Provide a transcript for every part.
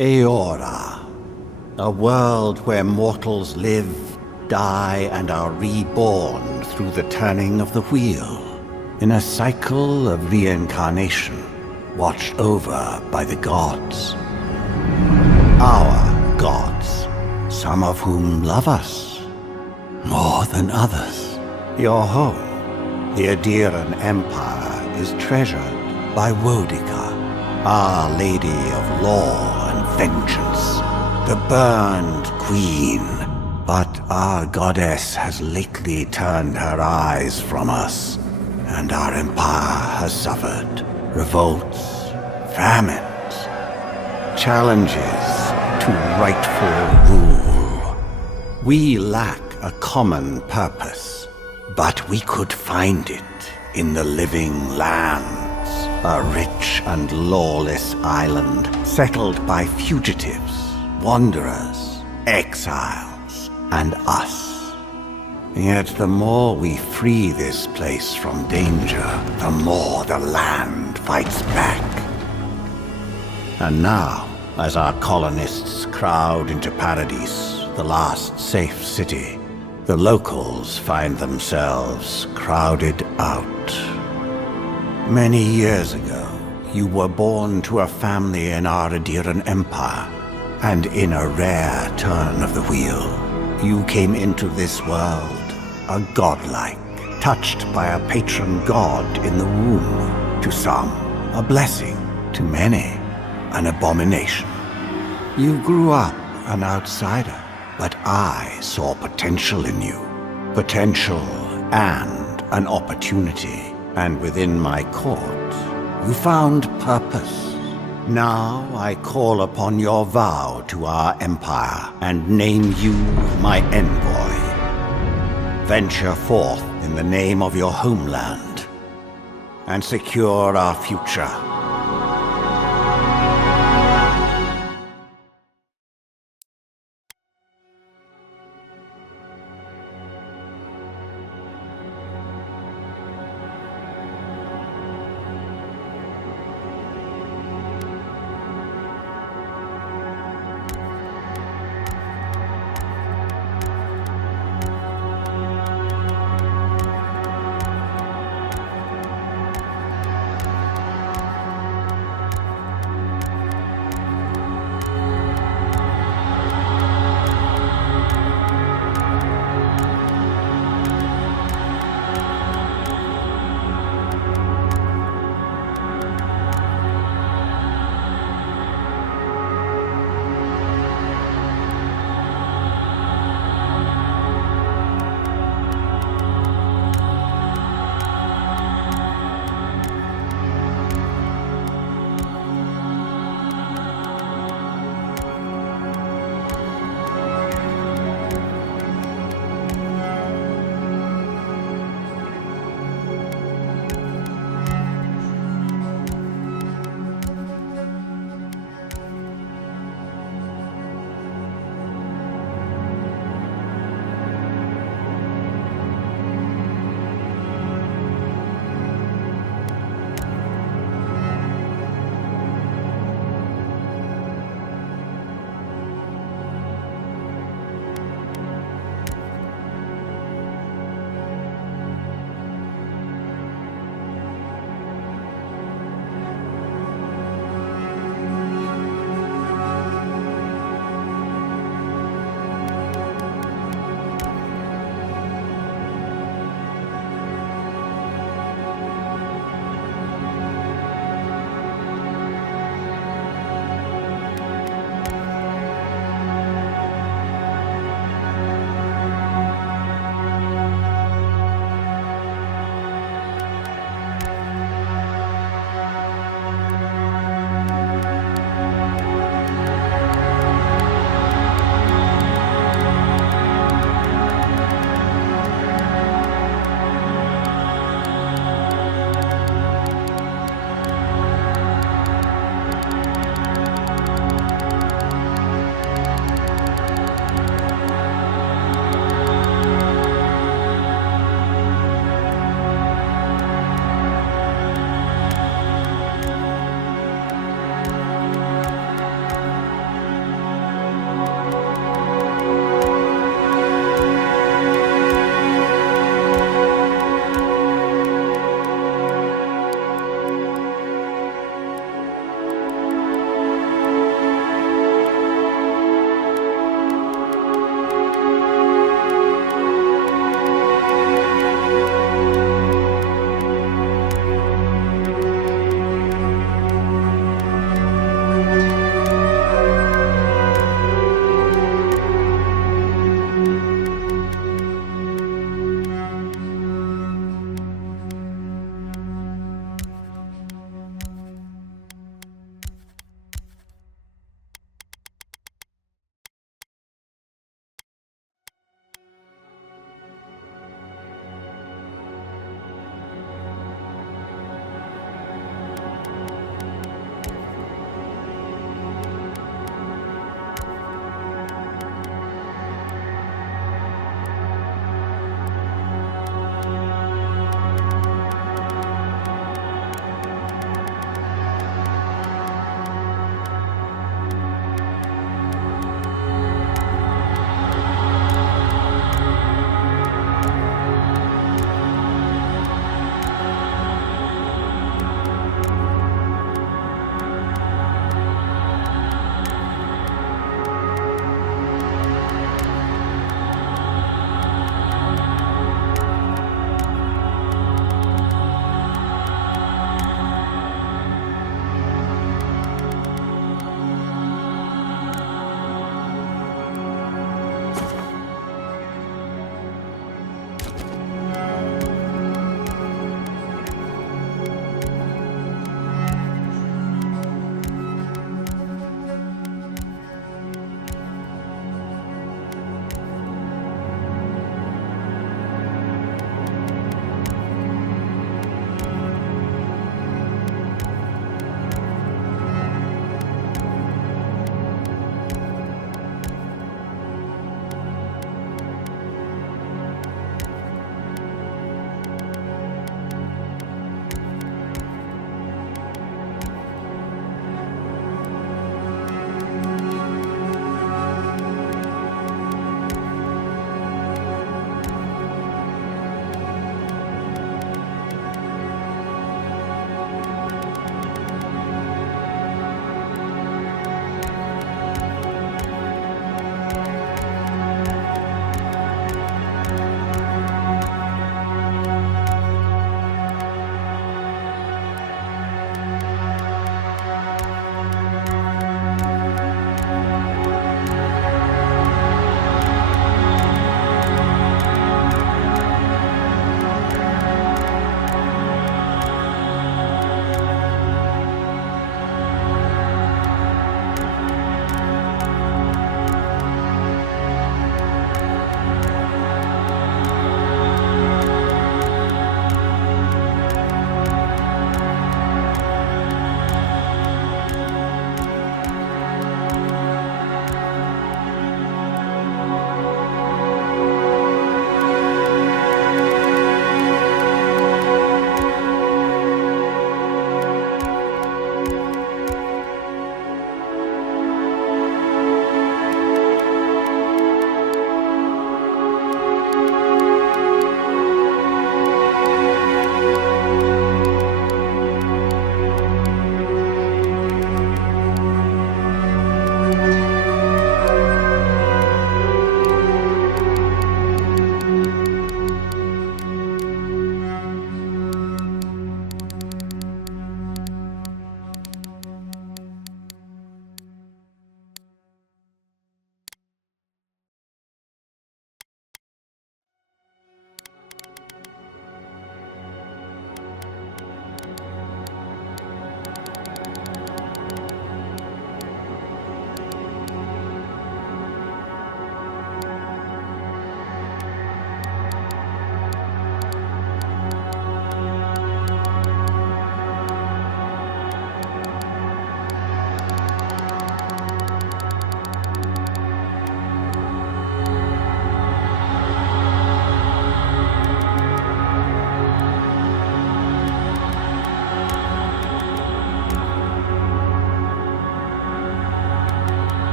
Eora, a world where mortals live, die, and are reborn through the turning of the wheel, in a cycle of reincarnation, watched over by the gods. Our gods, some of whom love us more than others. Your home, the Adiran Empire, is treasured by Wodica, Our Lady of Law and Vengeance, the burned queen. But our goddess has lately turned her eyes from us, and our empire has suffered revolts, famines, challenges to rightful rule. We lack a common purpose, but we could find it in the living lands, a rich and lawless island settled by fugitives, wanderers, exiles, and us. Yet the more we free this place from danger, the more the land fights back. And now, as our colonists crowd into Paradise, the last safe city, the locals find themselves crowded out. Many years ago, you were born to a family in our Adiran Empire, and in a rare turn of the wheel, you came into this world a godlike, touched by a patron god in the womb. To some, a blessing; to many, an abomination. You grew up an outsider, but I saw potential in you. Potential and an opportunity. And within my court, you found purpose. Now I call upon your vow to our empire and name you my envoy. Venture forth in the name of your homeland and secure our future.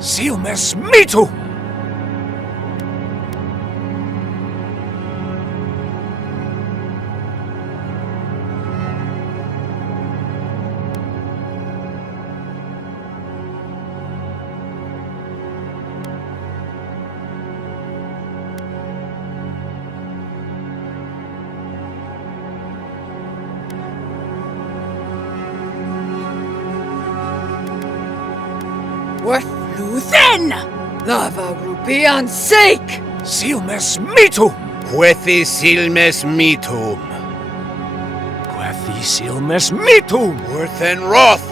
Silmes Mitu! Then! Lava rupian sake! Silmes Mitum! Quethi silmes mitum. Quethi Silmes Mitum! Worth and wrath.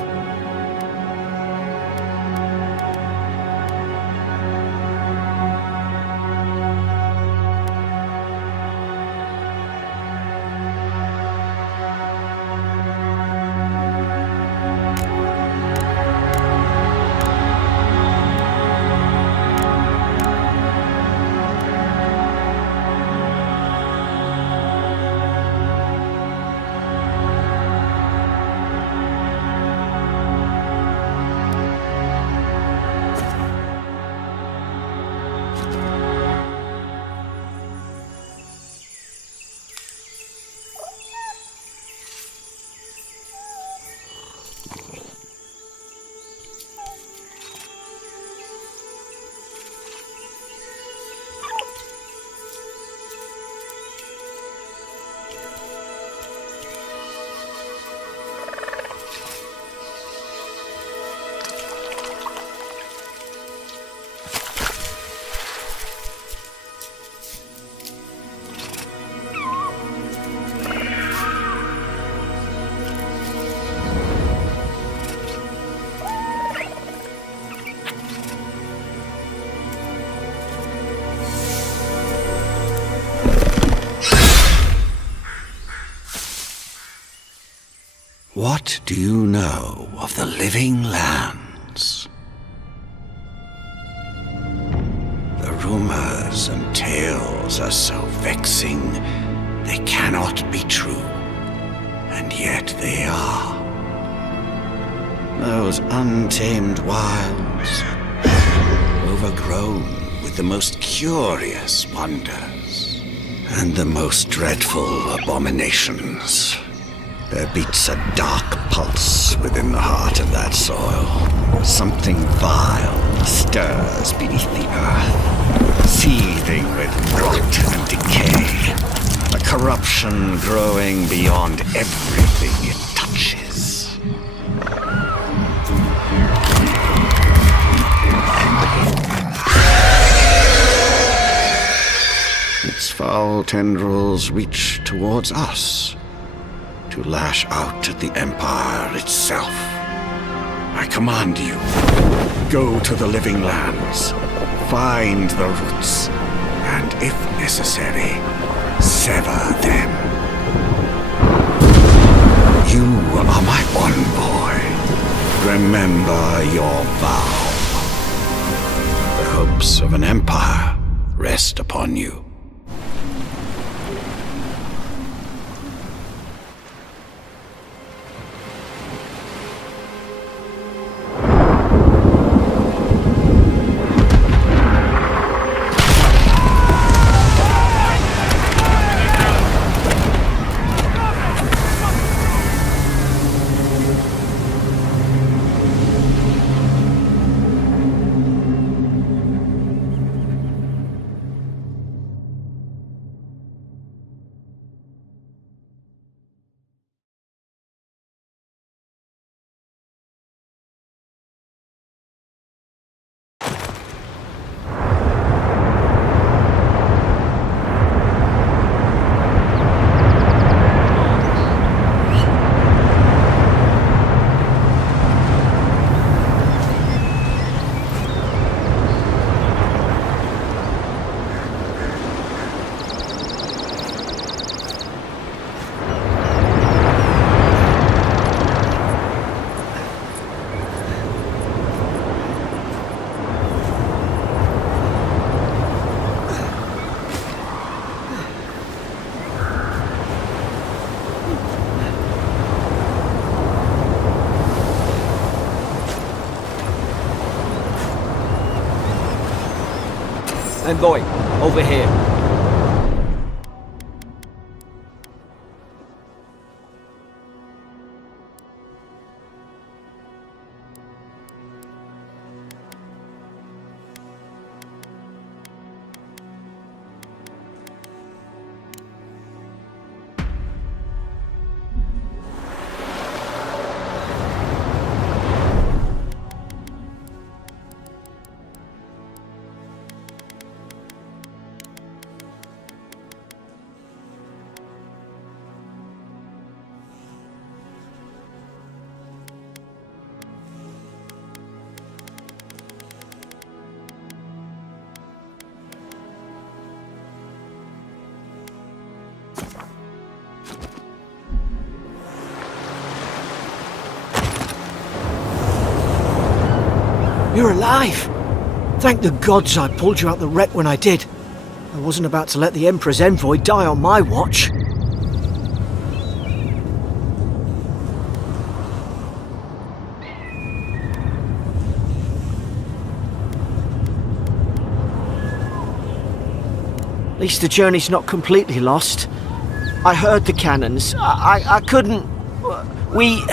What do you know of the living lands? The rumors and tales are so vexing, they cannot be true, and yet they are. Those untamed wilds, overgrown with the most curious wonders, and the most dreadful abominations. There beats a dark pulse within the heart of that soil. Something vile stirs beneath the earth, seething with rot and decay. A corruption growing beyond everything it touches. Its foul tendrils reach towards us, to lash out at the Empire itself. I command you, go to the living lands, find the roots, and if necessary, sever them. You are my envoy. Remember your vow. The hopes of an empire rest upon you. Envoy, over here. You're alive! Thank the gods I pulled you out the wreck when I did. I wasn't about to let the Emperor's envoy die on my watch. At least the journey's not completely lost. I heard the cannons. I couldn't... We...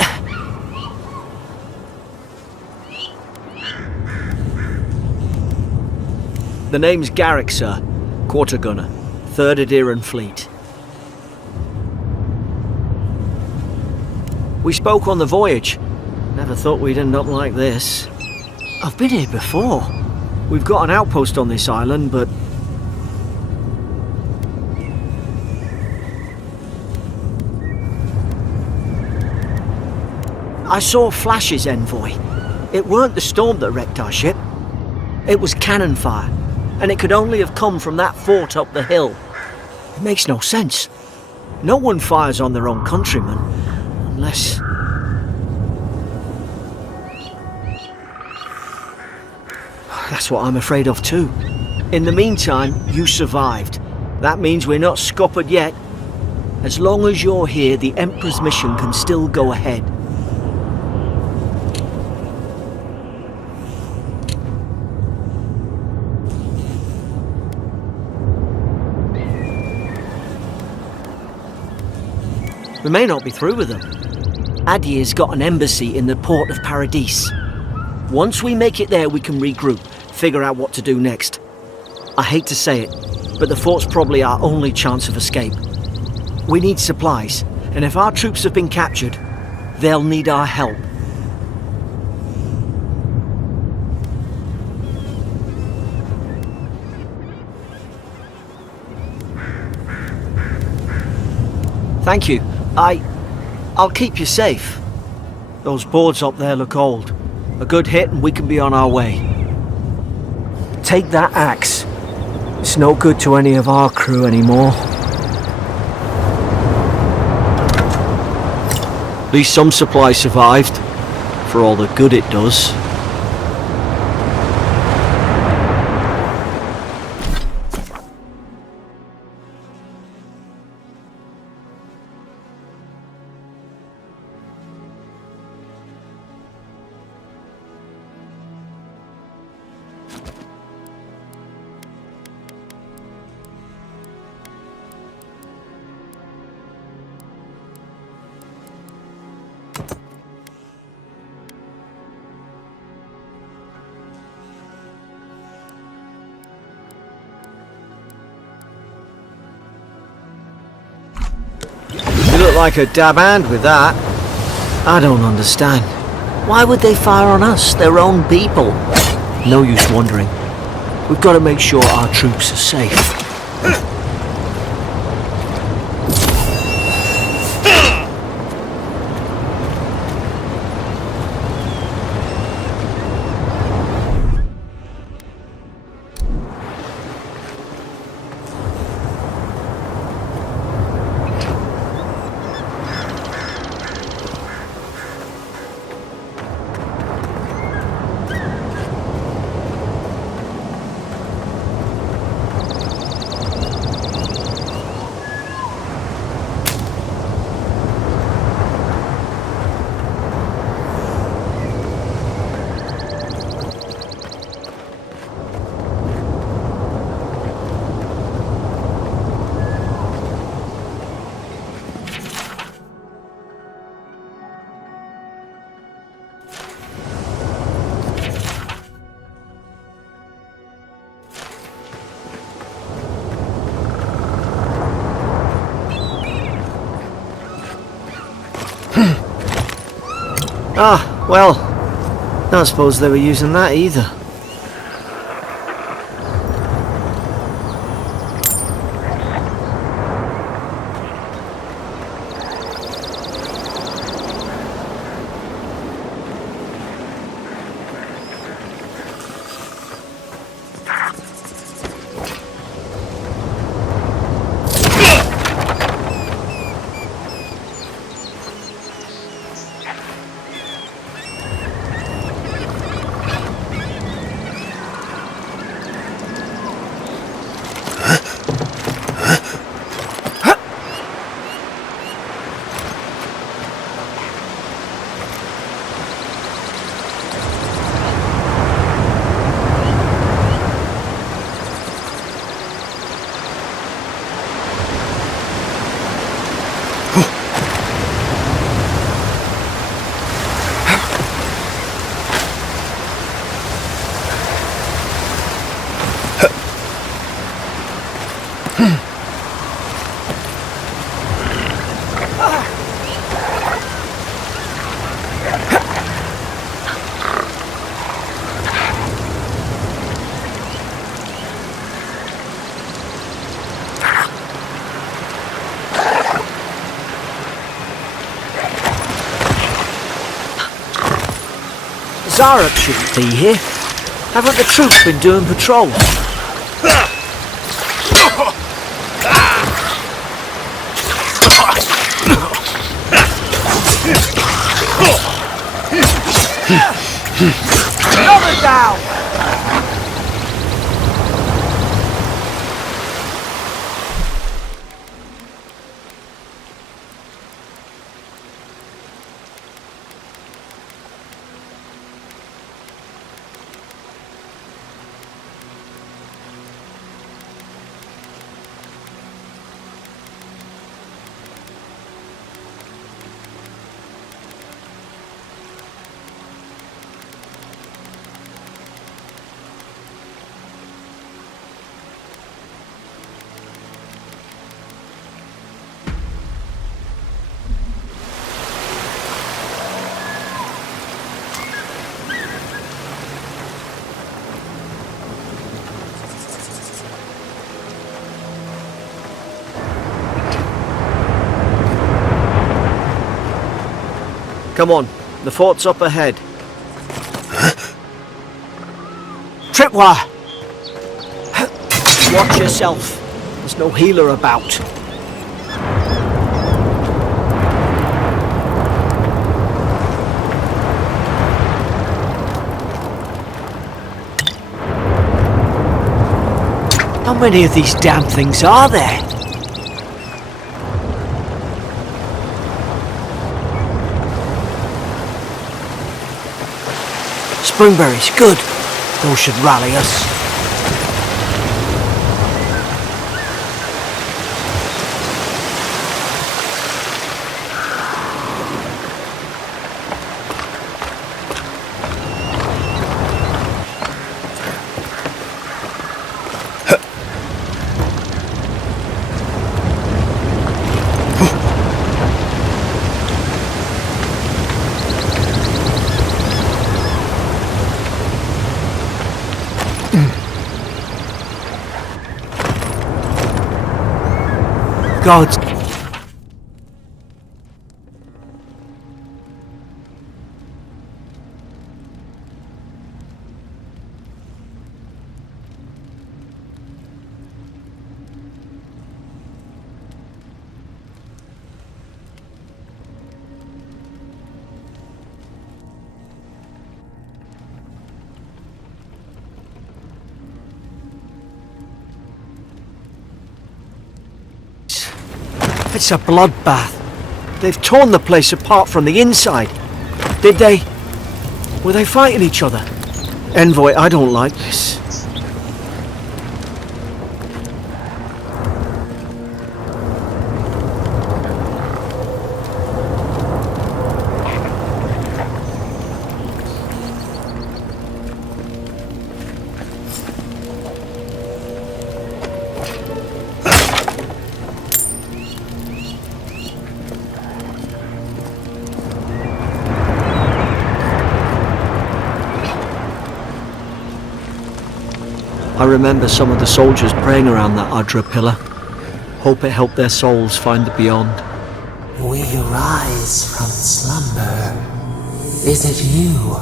The name's Garrick, sir. Quarter gunner. 3rd Adherent Fleet. We spoke on the voyage. Never thought we'd end up like this. I've been here before. We've got an outpost on this island, but... I saw flashes, Envoy. It weren't the storm that wrecked our ship. It was cannon fire. And it could only have come from that fort up the hill. It makes no sense. No one fires on their own countrymen, unless... That's what I'm afraid of too. In the meantime, you survived. That means we're not scuppered yet. As long as you're here, the Emperor's mission can still go ahead. We may not be through with them. Adir's got an embassy in the port of Paradis. Once we make it there, we can regroup, figure out what to do next. I hate to say it, but the fort's probably our only chance of escape. We need supplies, and if our troops have been captured, they'll need our help. Thank you. I'll keep you safe. Those boards up there look old. A good hit and we can be on our way. Take that axe. It's no good to any of our crew anymore. At least some supplies survived, for all the good it does. You look like a dab hand with that. I don't understand. Why would they fire on us, their own people? No use wondering. We've got to make sure our troops are safe. Ah, well, don't suppose they were using that either. Zara shouldn't be here. Haven't the troops been doing patrol? Another down! Come on, the fort's up ahead. Tripwire! Watch yourself. There's no healer about. How many of these damn things are there? Springberries, good. Those should rally us. God. It's a bloodbath. They've torn the place apart from the inside. Did they? Were they fighting each other? Envoy, I don't like this. I remember some of the soldiers praying around that Adra pillar. Hope it helped their souls find the beyond. We rise from slumber. Is it you?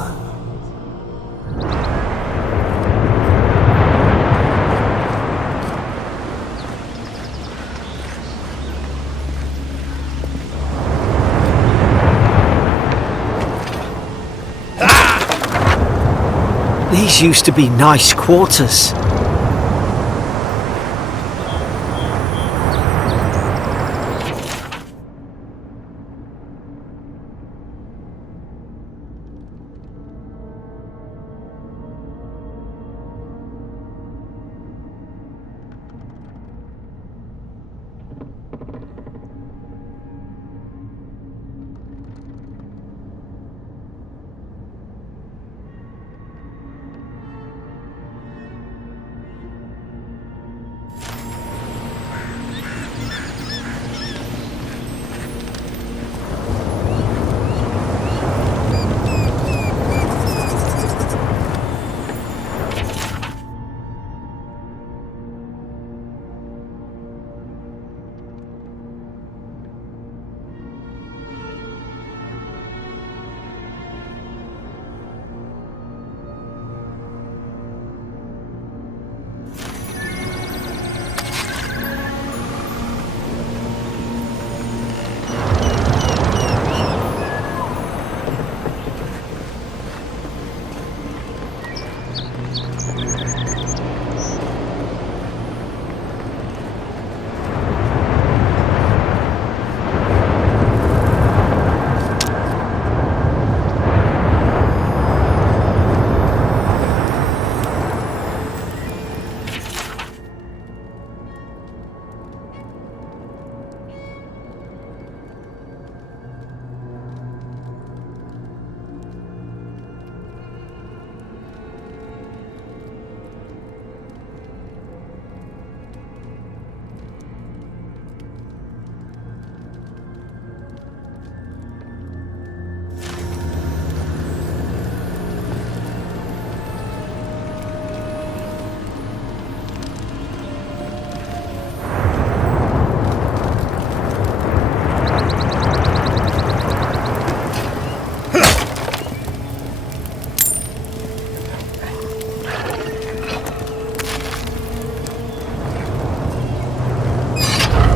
These used to be nice quarters.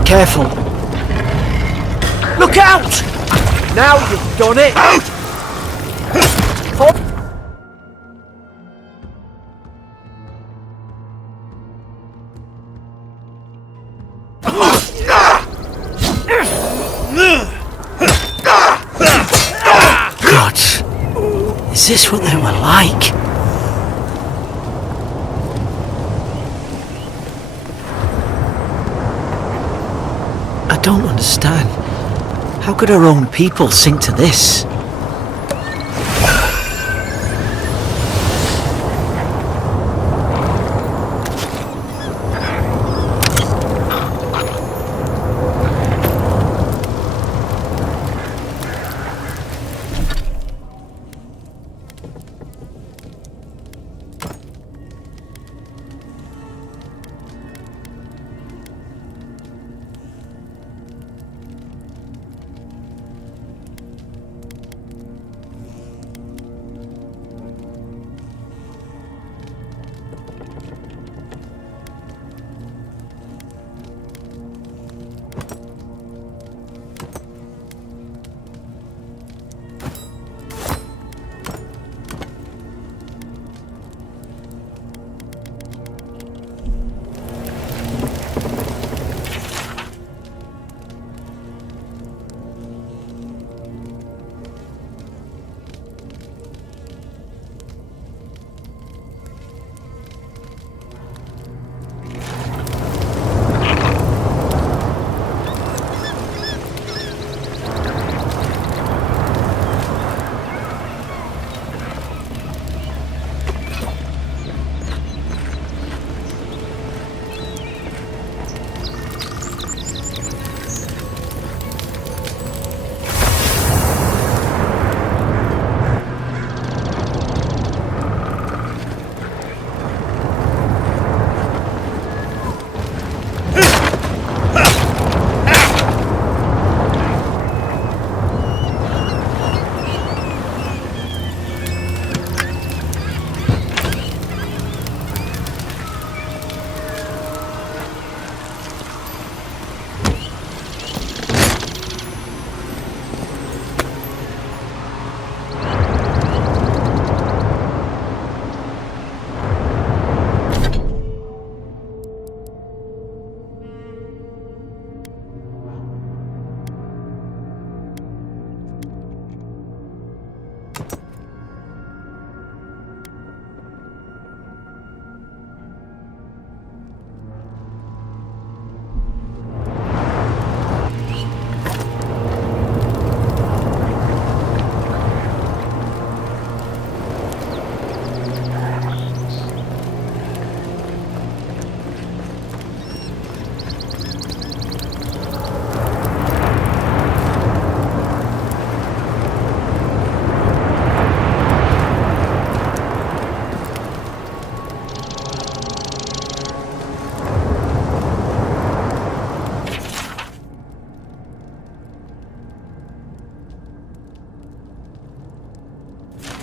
Careful. Look out! Now you've done it! Out! God, is this what they were like? I don't understand. How could our own people sink to this?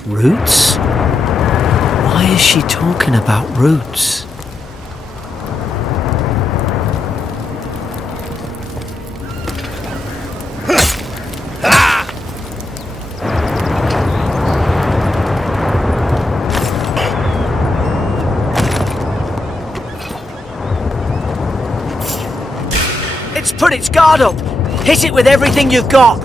Roots? Why is she talking about roots? It's put its guard up! Hit it with everything you've got!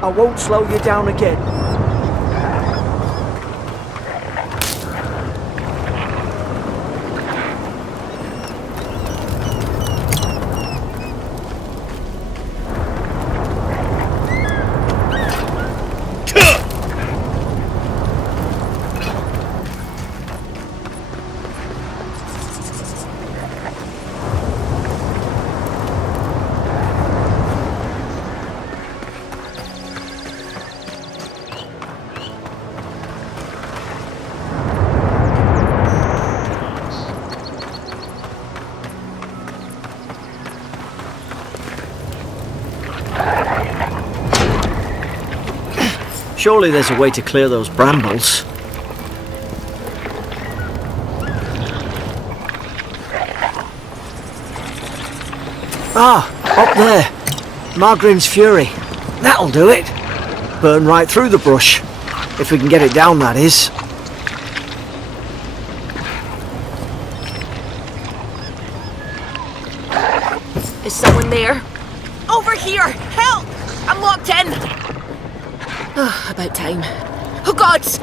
I won't slow you down again. Surely there's a way to clear those brambles. Ah, up there. Margarine's Fury. That'll do it. Burn right through the brush. If we can get it down, that is. Is someone there? Over here! Help! I'm locked in! Oh, about time. Oh, gods!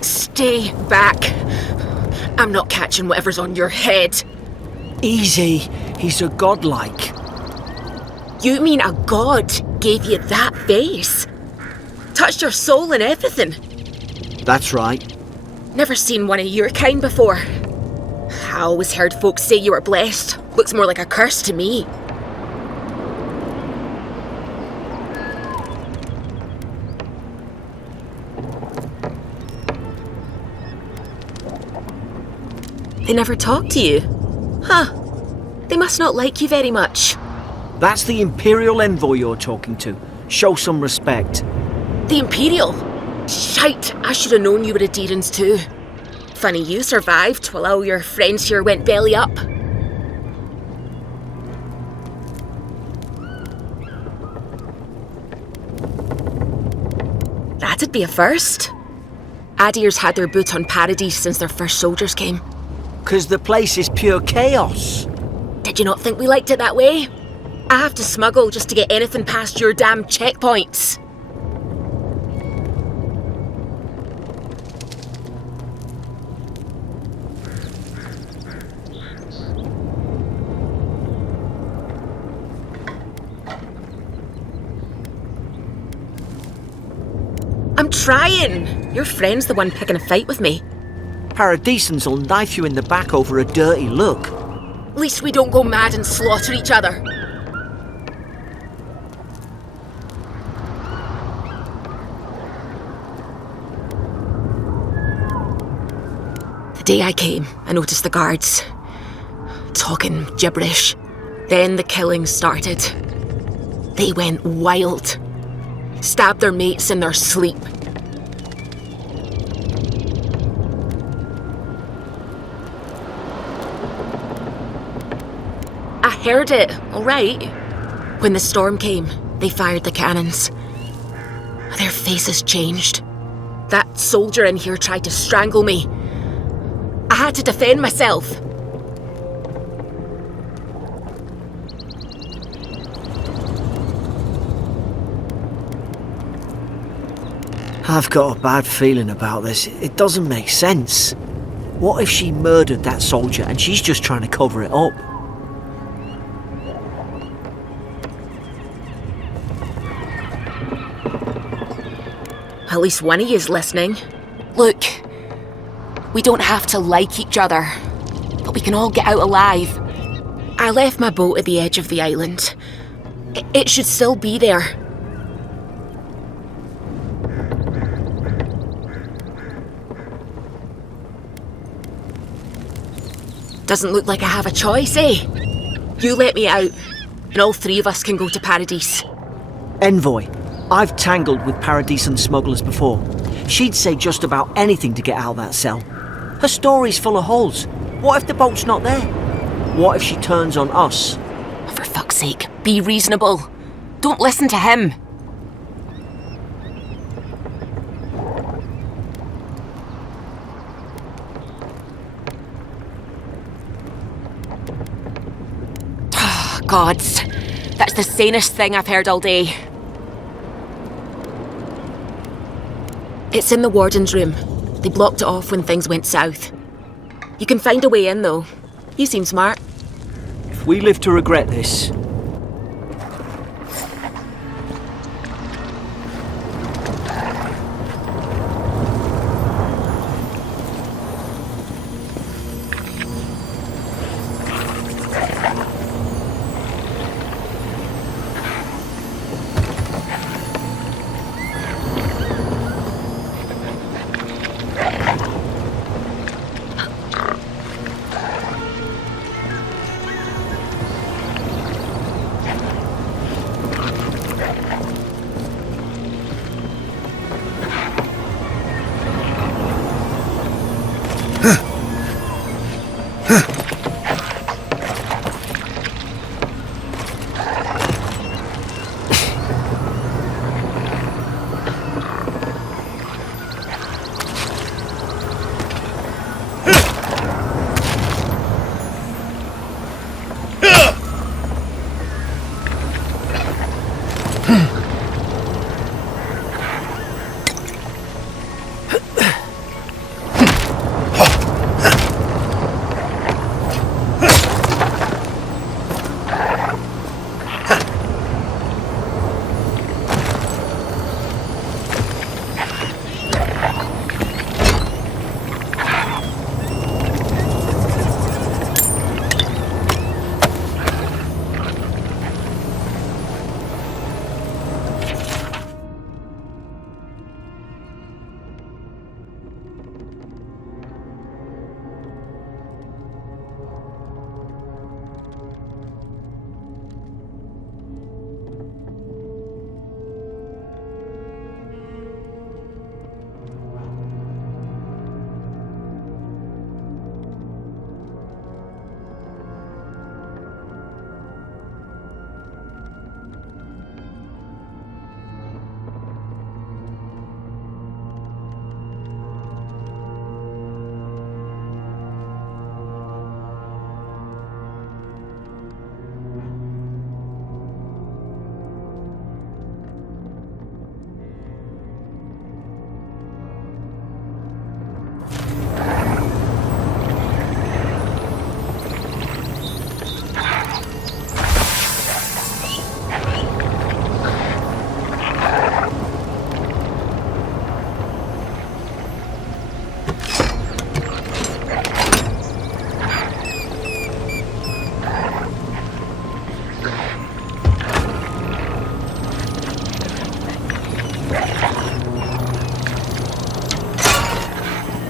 Stay back. I'm not catching whatever's on your head. Easy. He's a godlike. You mean a god gave you that face? Touched your soul and everything? That's right. Never seen one of your kind before. I always heard folks say you were blessed. Looks more like a curse to me. They never talk to you? Huh. They must not like you very much. That's the Imperial Envoy you're talking to. Show some respect. The Imperial? Shite, I should have known you were a Deerans too. Funny you survived while all your friends here went belly up. That'd be a first. Adir's had their boot on Paradise since their first soldiers came. 'Cause the place is pure chaos. Did you not think we liked it that way? I have to smuggle just to get anything past your damn checkpoints. I'm trying! Your friend's the one picking a fight with me. Paradisans will knife you in the back over a dirty look. At least we don't go mad and slaughter each other. The day I came, I noticed the guards talking gibberish. Then the killing started. They went wild. Stabbed their mates in their sleep. I heard it, all right. When the storm came, they fired the cannons. Their faces changed. That soldier in here tried to strangle me. I had to defend myself. I've got a bad feeling about this. It doesn't make sense. What if she murdered that soldier and she's just trying to cover it up? At least one of you's listening. Look, we don't have to like each other, but we can all get out alive. I left my boat at the edge of the island. It should still be there. Doesn't look like I have a choice, eh? You let me out, and all three of us can go to Paradise. Envoy, I've tangled with Paradisan smugglers before. She'd say just about anything to get out of that cell. Her story's full of holes. What if the boat's not there? What if she turns on us? For fuck's sake, be reasonable. Don't listen to him. Gods, that's the sanest thing I've heard all day. It's in the warden's room. They blocked it off when things went south. You can find a way in, though. You seem smart. If we live to regret this...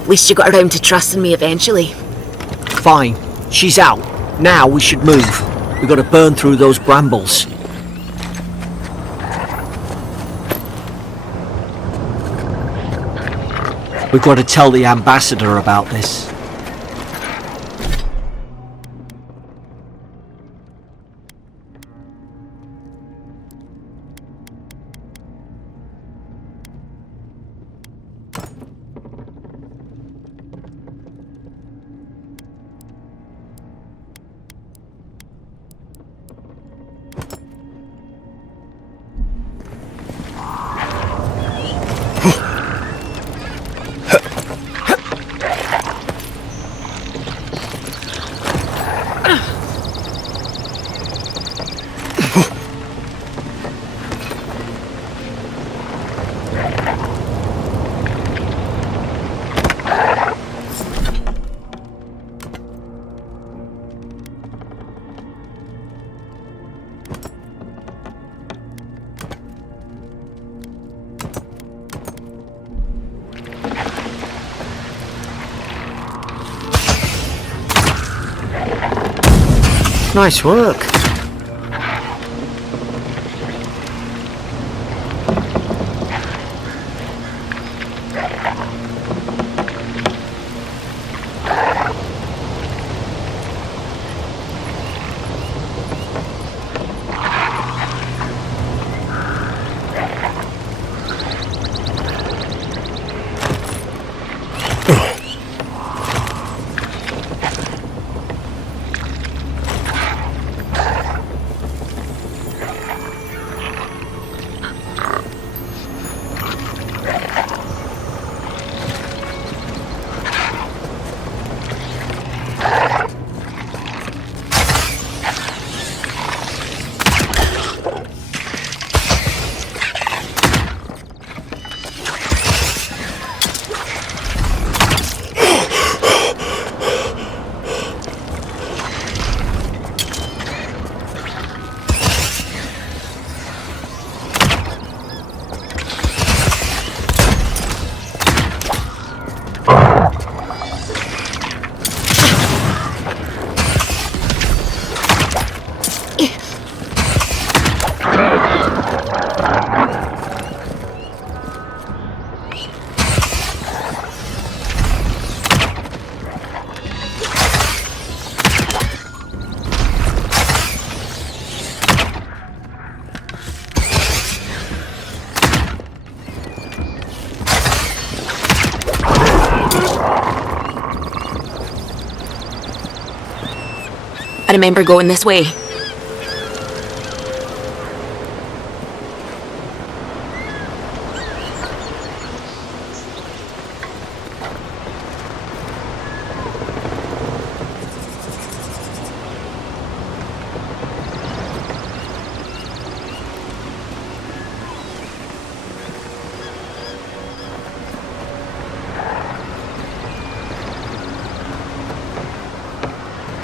least you got around to trusting me eventually. Fine. She's out. Now we should move. We gotta burn through those brambles. We've got to tell the ambassador about this. Nice work. I remember going this way.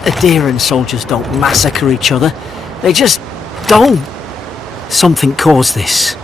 Adherent soldiers don't massacre each other. They just don't. Something caused this.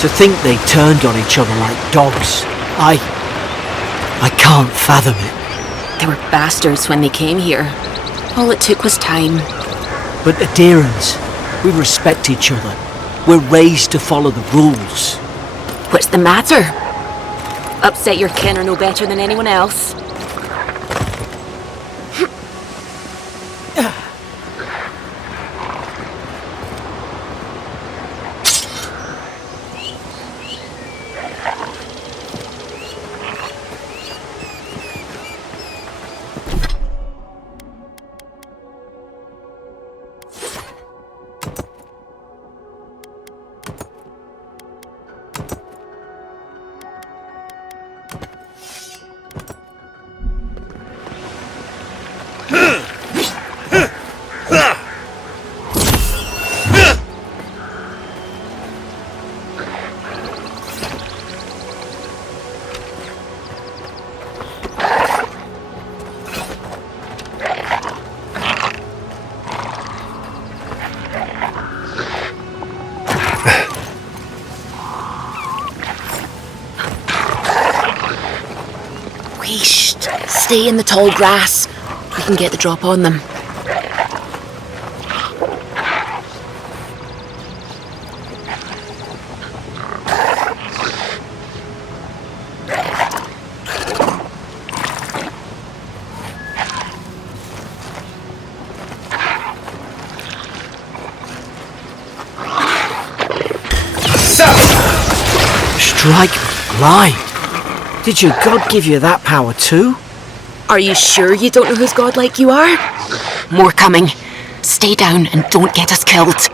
To think they turned on each other like dogs. I can't fathom it. They were bastards when they came here. All it took was time. But adherents, we respect each other. We're raised to follow the rules. What's the matter? Upset your kin are no better than anyone else. Wheesht. Stay in the tall grass. We can get the drop on them. Strike blind. Did your god give you that power too? Are you sure you don't know whose godlike you are? More coming. Stay down and don't get us killed.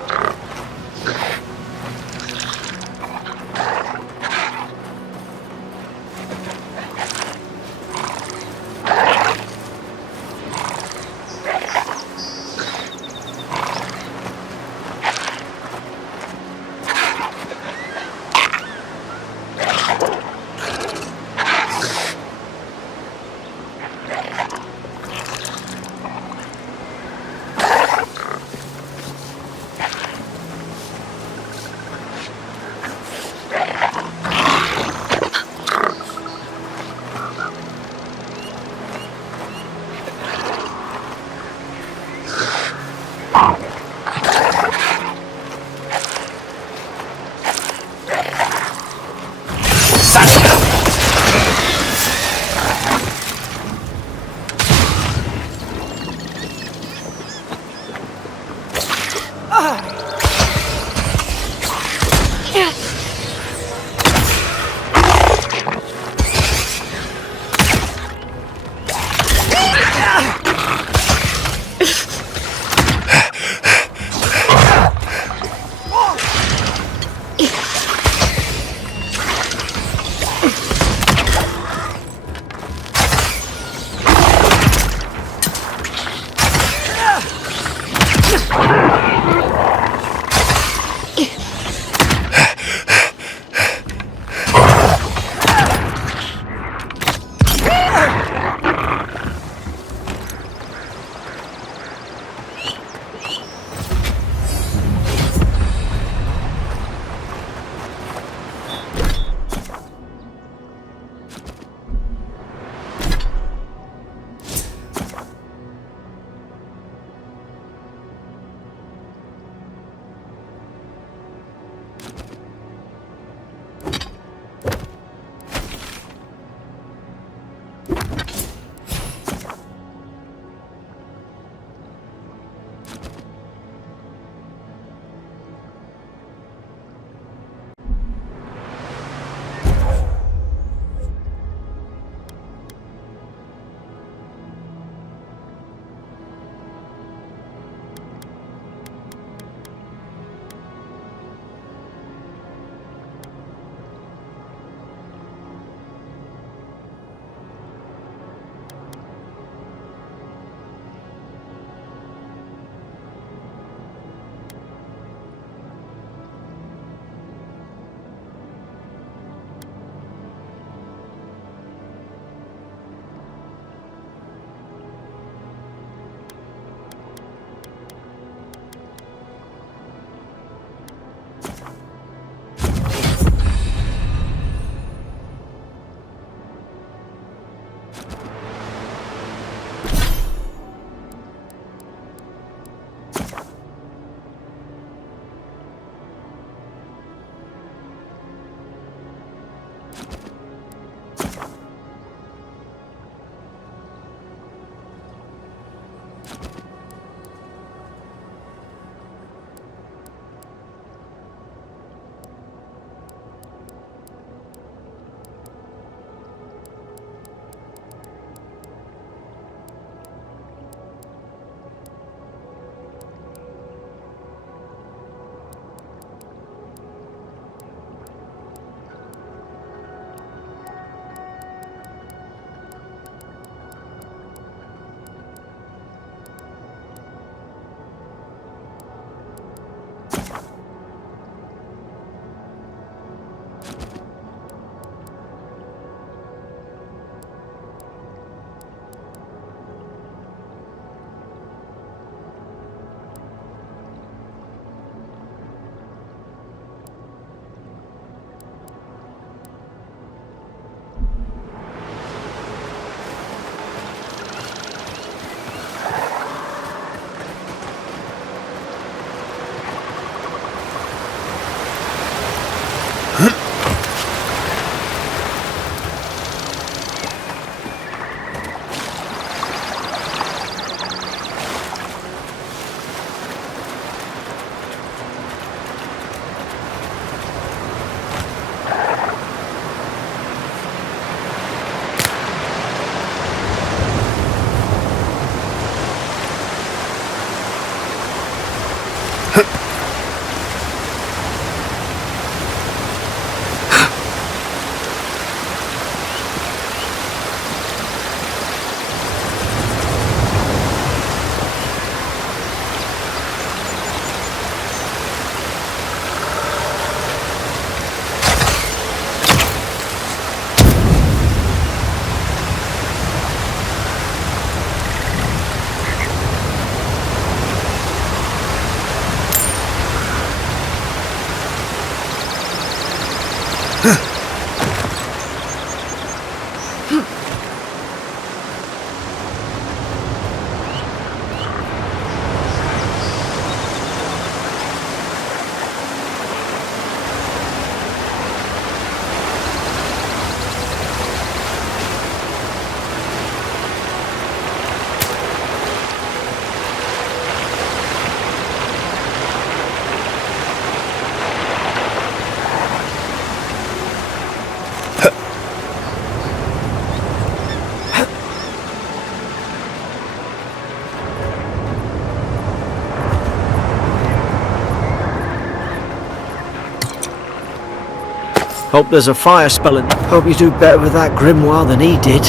Hope there's a fire spelling. Hope you do better with that grimoire than he did.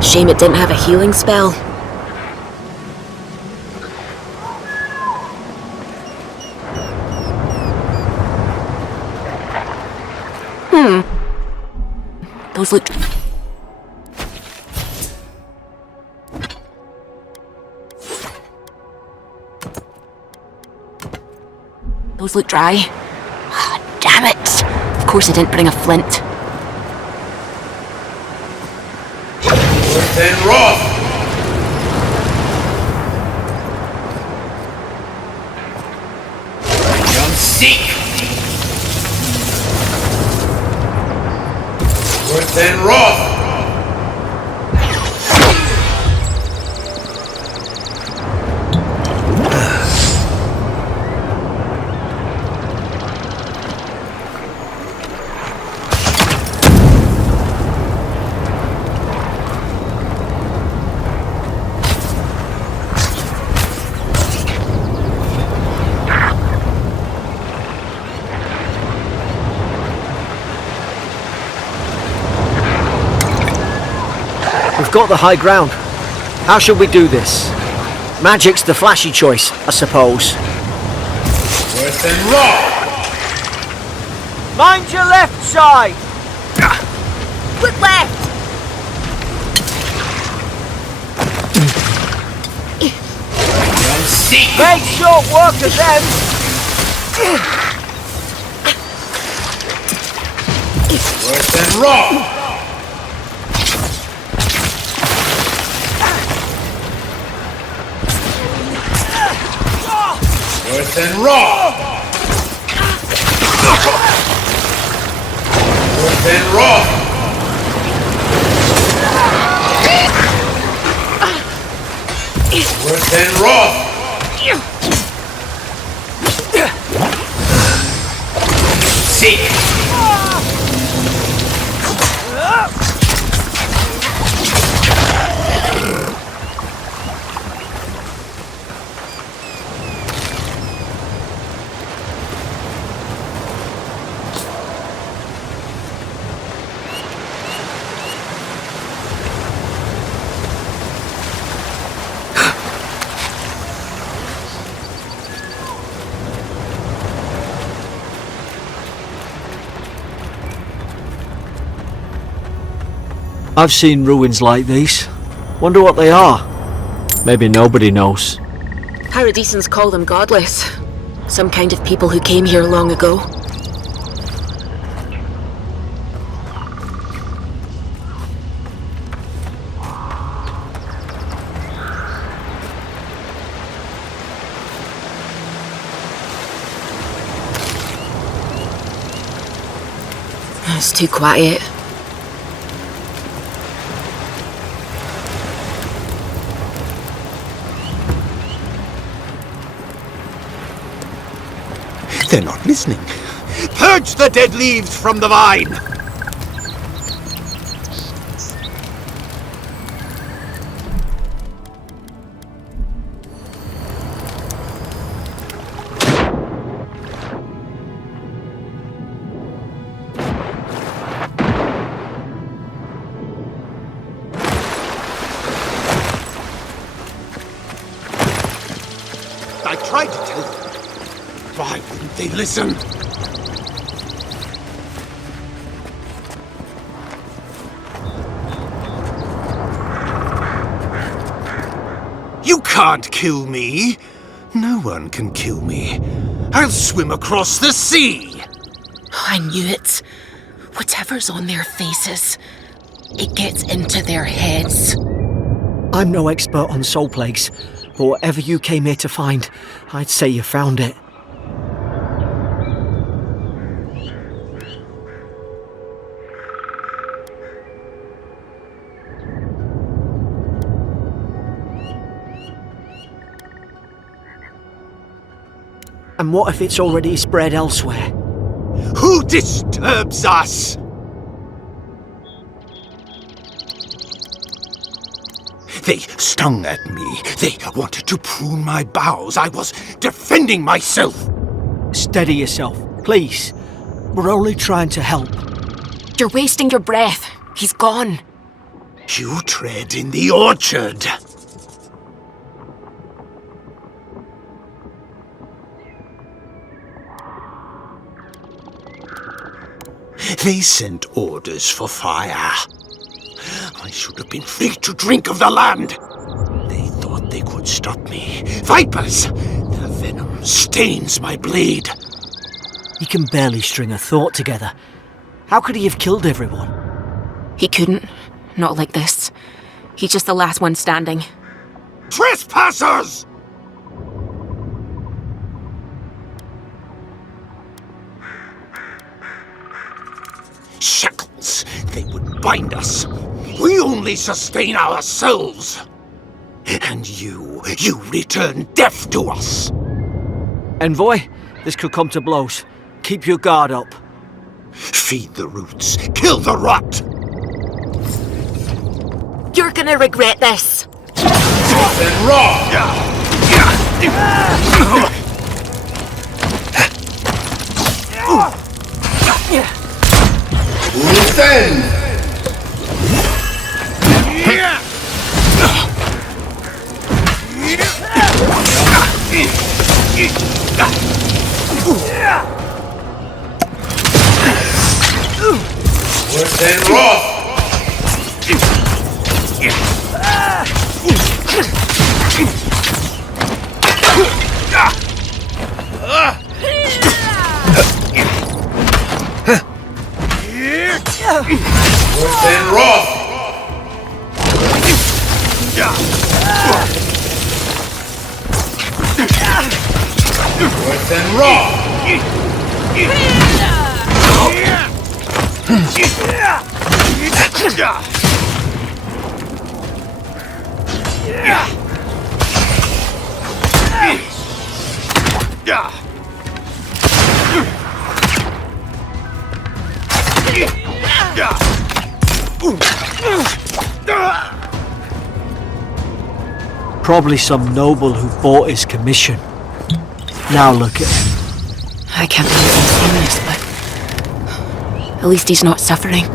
Shame it didn't have a healing spell. Those look... Those look dry. Ah, damn it! Of course I didn't bring a flint. Then Roth! Young Seek! Then Roth! We've got the high ground. How should we do this? Magic's the flashy choice, I suppose. Worse than Roth! Mind your left side! Look left! Young Seek! Make short work of them! Worse than Roth! Worse than Roth! Worse than Roth! Worse than Roth! Seek! I've seen ruins like these. Wonder what they are. Maybe nobody knows. Paradisans call them godless. Some kind of people who came here long ago. It's too quiet. They're not listening. Purge the dead leaves from the vine! I tried to tell them. Why wouldn't they listen? You can't kill me. No one can kill me. I'll swim across the sea. I knew it. Whatever's on their faces, it gets into their heads. I'm no expert on soul plagues, but whatever you came here to find, I'd say you found it. And what if it's already spread elsewhere? Who disturbs us? They stung at me. They wanted to prune my bowels. I was defending myself. Steady yourself, please. We're only trying to help. You're wasting your breath. He's gone. You tread in the orchard. They sent orders for fire. I should have been free to drink of the land. They thought they could stop me. Vipers! Their venom stains my blade. He can barely string a thought together. How could he have killed everyone? He couldn't. Not like this. He's just the last one standing. Trespassers! Shackles! They would bind us. We only sustain ourselves. And you return death to us. Envoy, this could come to blows. Keep your guard up. Feed the roots. Kill the rot. You're gonna regret this. Rough and raw. Loose end. Worse than rough. Worse than rough. Worse than rough. Probably some noble who bought his commission. Now look at him. I can't believe he's doing this, but at least he's not suffering.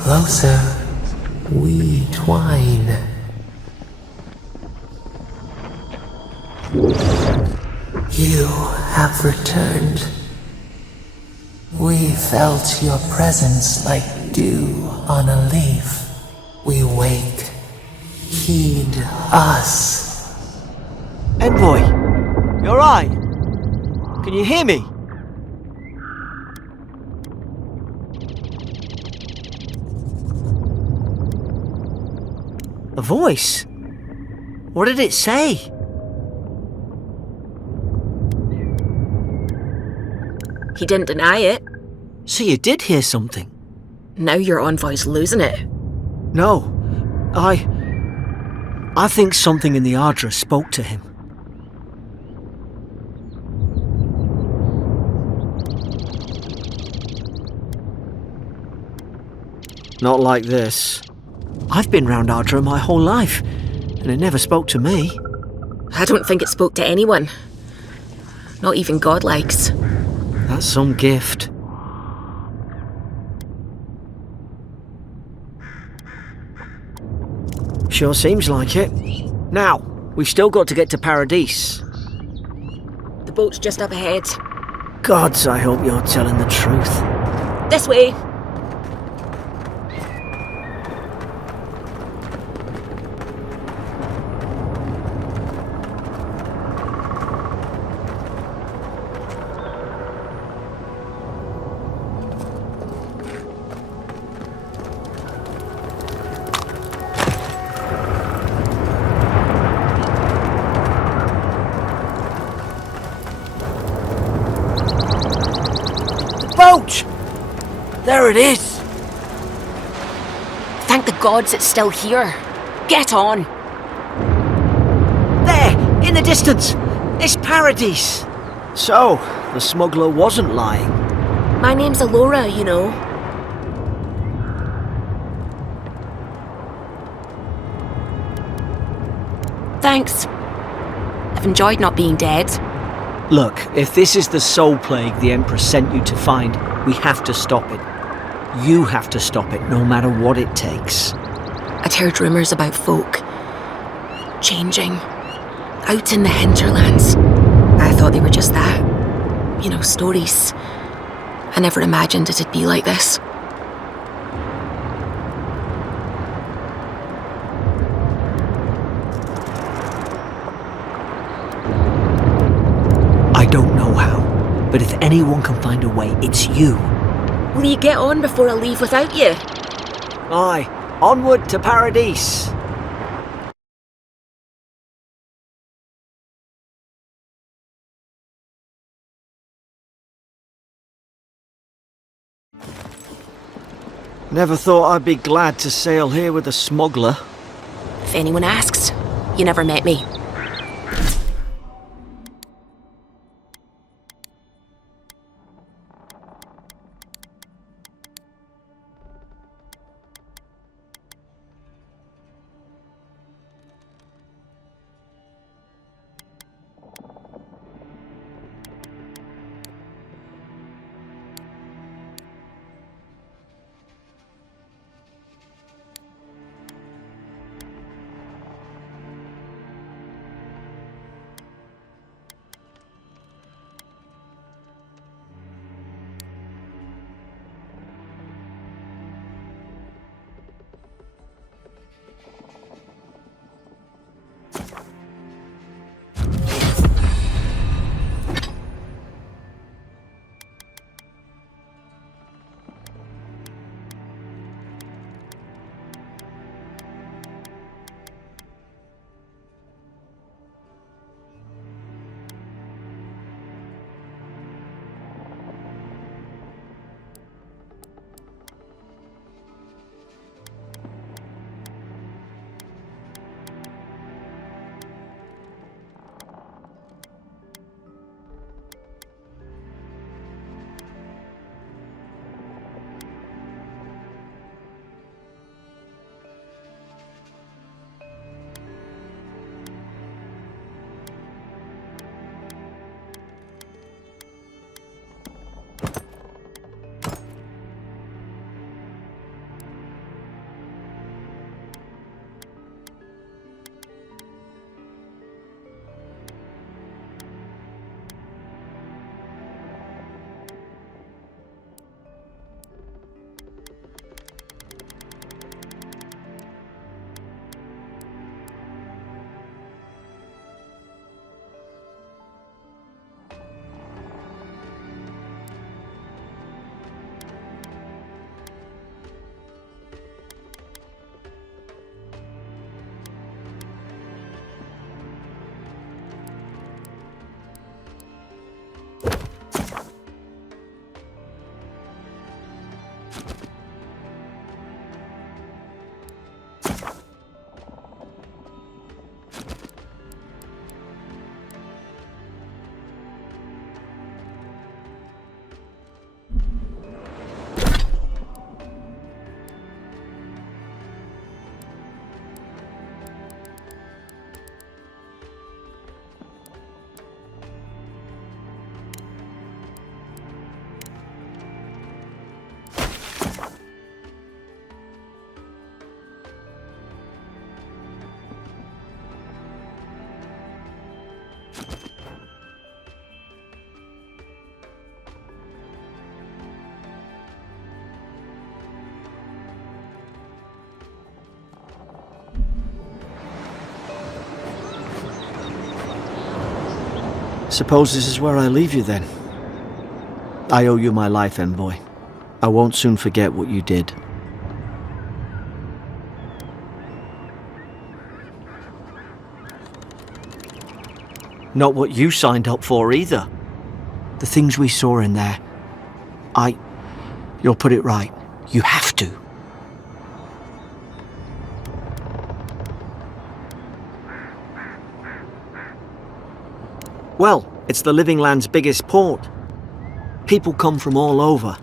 Closer, we twine. You have returned. We felt your presence like dew on a leaf. We wake. Heed us. Envoy, you alright? Can you hear me? A voice? What did it say? He didn't deny it. So you did hear something? Now your envoy's losing it. No, I think something in the Ardra spoke to him. Not like this. I've been round Ardra my whole life, and it never spoke to me. I don't think it spoke to anyone. Not even godlikes. That's some gift. Sure seems like it. Now, we've still got to get to Paradise. The boat's just up ahead. Gods, I hope you're telling the truth. This way. Boat! There it is! Thank the gods it's still here. Get on. There! In the distance! It's Paradise! So, the smuggler wasn't lying. My name's Alora, you know. Thanks. I've enjoyed not being dead. Look, if this is the soul plague the Emperor sent you to find, we have to stop it. You have to stop it, no matter what it takes. I'd heard rumours about folk changing out in the hinterlands. I thought they were just that. You know, stories. I never imagined it'd be like this. I don't know how, but if anyone can find a way, it's you. Will you get on before I leave without you? Aye, onward to Paradise. Never thought I'd be glad to sail here with a smuggler. If anyone asks, you never met me. Suppose this is where I leave you then. I owe you my life, Envoy. I won't soon forget what you did. Not what you signed up for either. The things we saw in there. You'll put it right. You have to. Well, it's the Living Land's biggest port. People come from all over.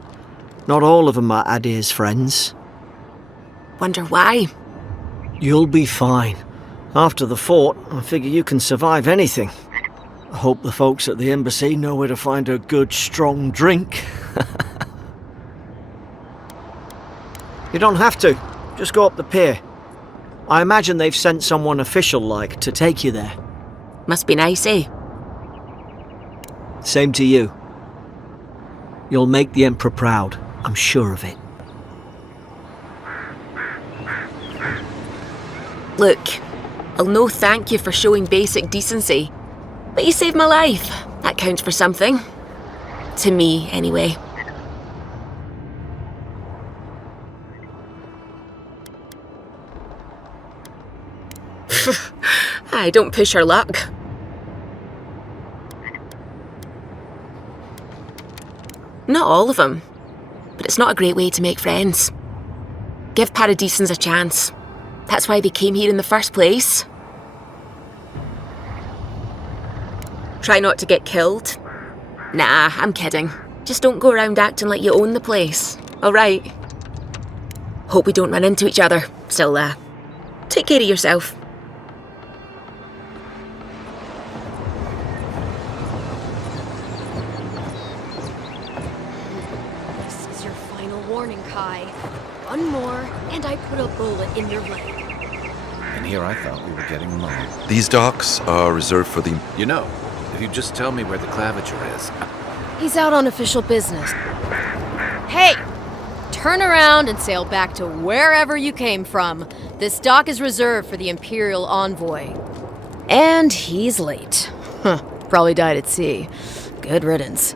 Not all of them are Adir's friends. Wonder why? You'll be fine. After the fort, I figure you can survive anything. I hope the folks at the embassy know where to find a good, strong drink. You don't have to. Just go up the pier. I imagine they've sent someone official-like to take you there. Must be nice, eh? Same to you. You'll make the Emperor proud. I'm sure of it. Look, I'll no thank you for showing basic decency. But you saved my life. That counts for something. To me, anyway. I don't push her luck. Not all of them. But it's not a great way to make friends. Give Paradisans a chance. That's why they came here in the first place. Try not to get killed? Nah, I'm kidding. Just don't go around acting like you own the place, alright? Hope we don't run into each other. Still, take care of yourself. This is your final warning, Kai. One more, and I put a bullet in your leg. And here I thought we were getting along. These docks are reserved for the... You know, if you just tell me where the claviger is... He's out on official business. Hey! Turn around and sail back to wherever you came from. This dock is reserved for the Imperial Envoy. And he's late. Huh, probably died at sea. Good riddance.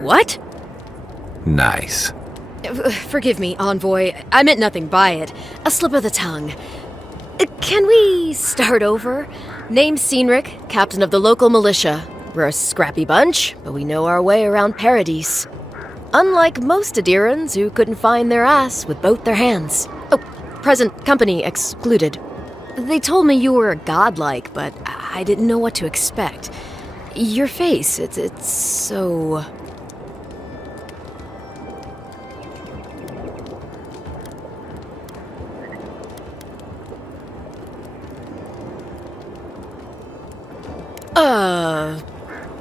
What? Nice. Forgive me, Envoy. I meant nothing by it. A slip of the tongue. Can we start over? Name's Cynric, captain of the local militia. We're a scrappy bunch, but we know our way around Paradise. Unlike most Adirans who couldn't find their ass with both their hands. Oh, present company excluded. They told me you were godlike, but I didn't know what to expect. Your face, it's so...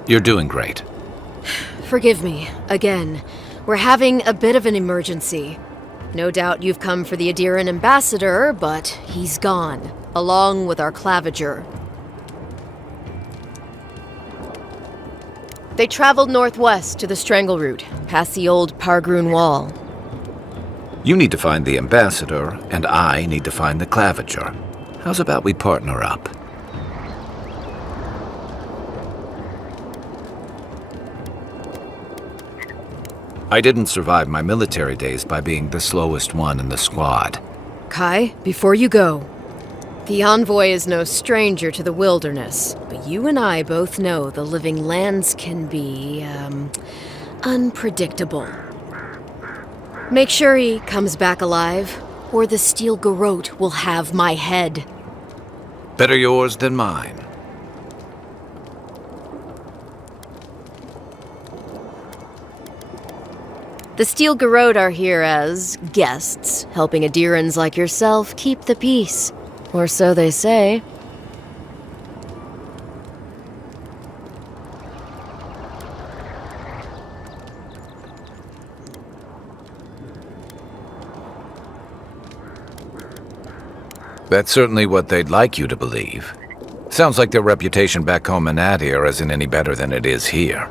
You're doing great. Forgive me, again. We're having a bit of an emergency. No doubt you've come for the Adiran ambassador, but he's gone, along with our claviger. They traveled northwest to the Strangle Route, past the old Pargroon Wall. You need to find the ambassador, and I need to find the claviger. How's about we partner up? I didn't survive my military days by being the slowest one in the squad. Kai, before you go, the Envoy is no stranger to the wilderness, but you and I both know the living lands can be, unpredictable. Make sure he comes back alive, or the Steel Garrote will have my head. Better yours than mine. The Steel Garrote are here as guests, helping Adirans like yourself keep the peace. Or so they say. That's certainly what they'd like you to believe. Sounds like their reputation back home in Adir isn't any better than it is here.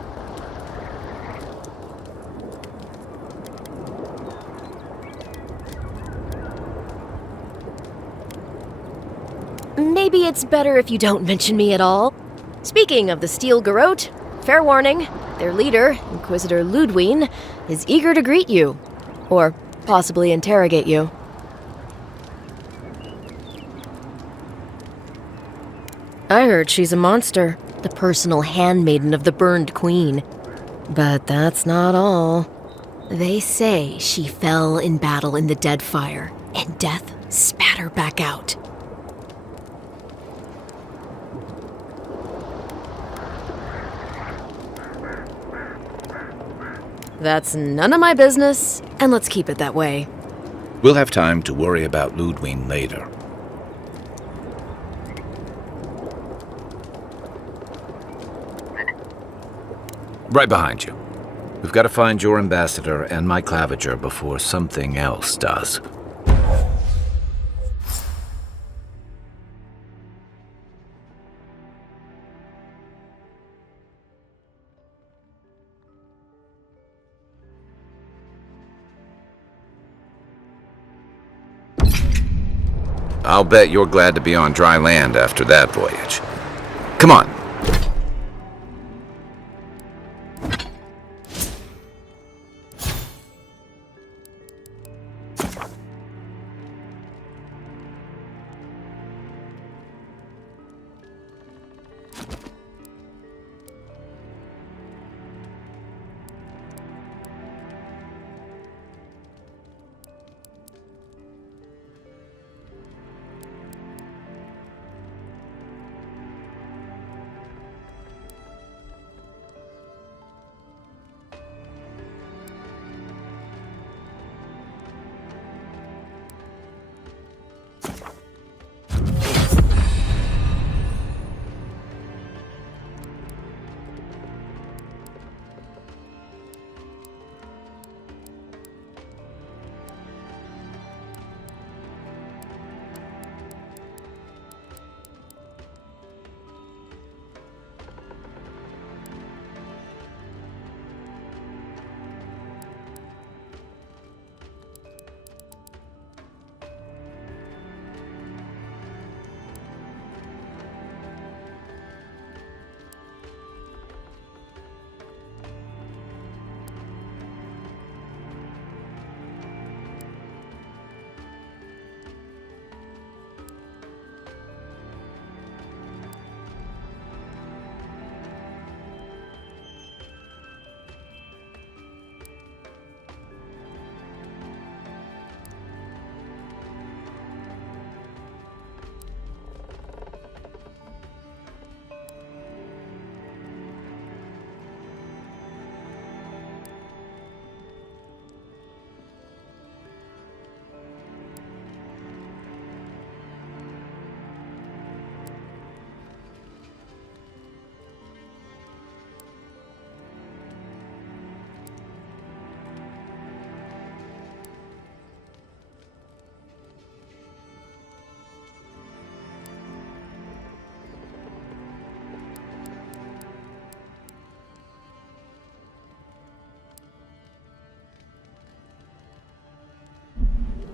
it's better if you don't mention me at all. Speaking of the Steel Garrote, fair warning, their leader, Inquisitor Ludwine, is eager to greet you. Or possibly interrogate you. I heard she's a monster, the personal handmaiden of the Burned Queen. But that's not all. They say she fell in battle in the Deadfire, and death spat her back out. That's none of my business, and let's keep it that way. We'll have time to worry about Ludwine later. Right behind you. We've got to find your ambassador and my claviger before something else does. I'll bet you're glad to be on dry land after that voyage. Come on.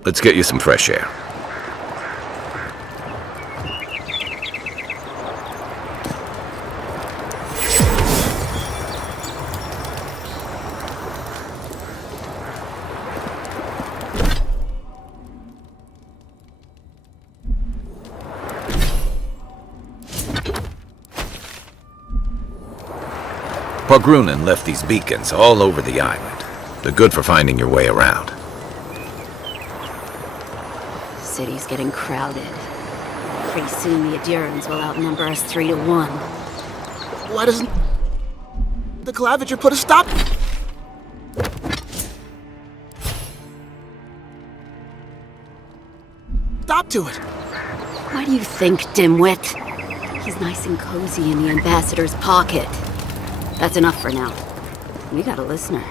Let's get you some fresh air. Pogrunin left these beacons all over the island. They're good for finding your way around. City's getting crowded. Pretty soon the Adurans will outnumber us 3-1. Why doesn't the claviger put a stop to it? Why do you think, dimwit? He's nice and cozy in the ambassador's pocket. That's enough for now. We got a listener.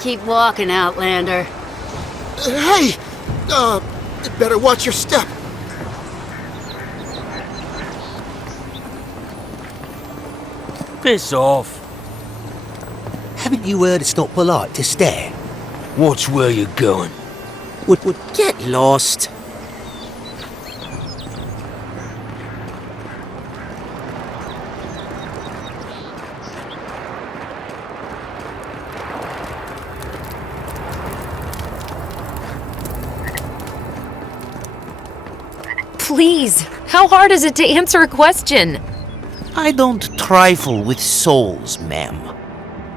Keep walking, Outlander. Hey! Better watch your step. Piss off. Haven't you heard it's not polite to stare? Watch where you're going. Would get lost. Please, how hard is it to answer a question? I don't trifle with souls, ma'am.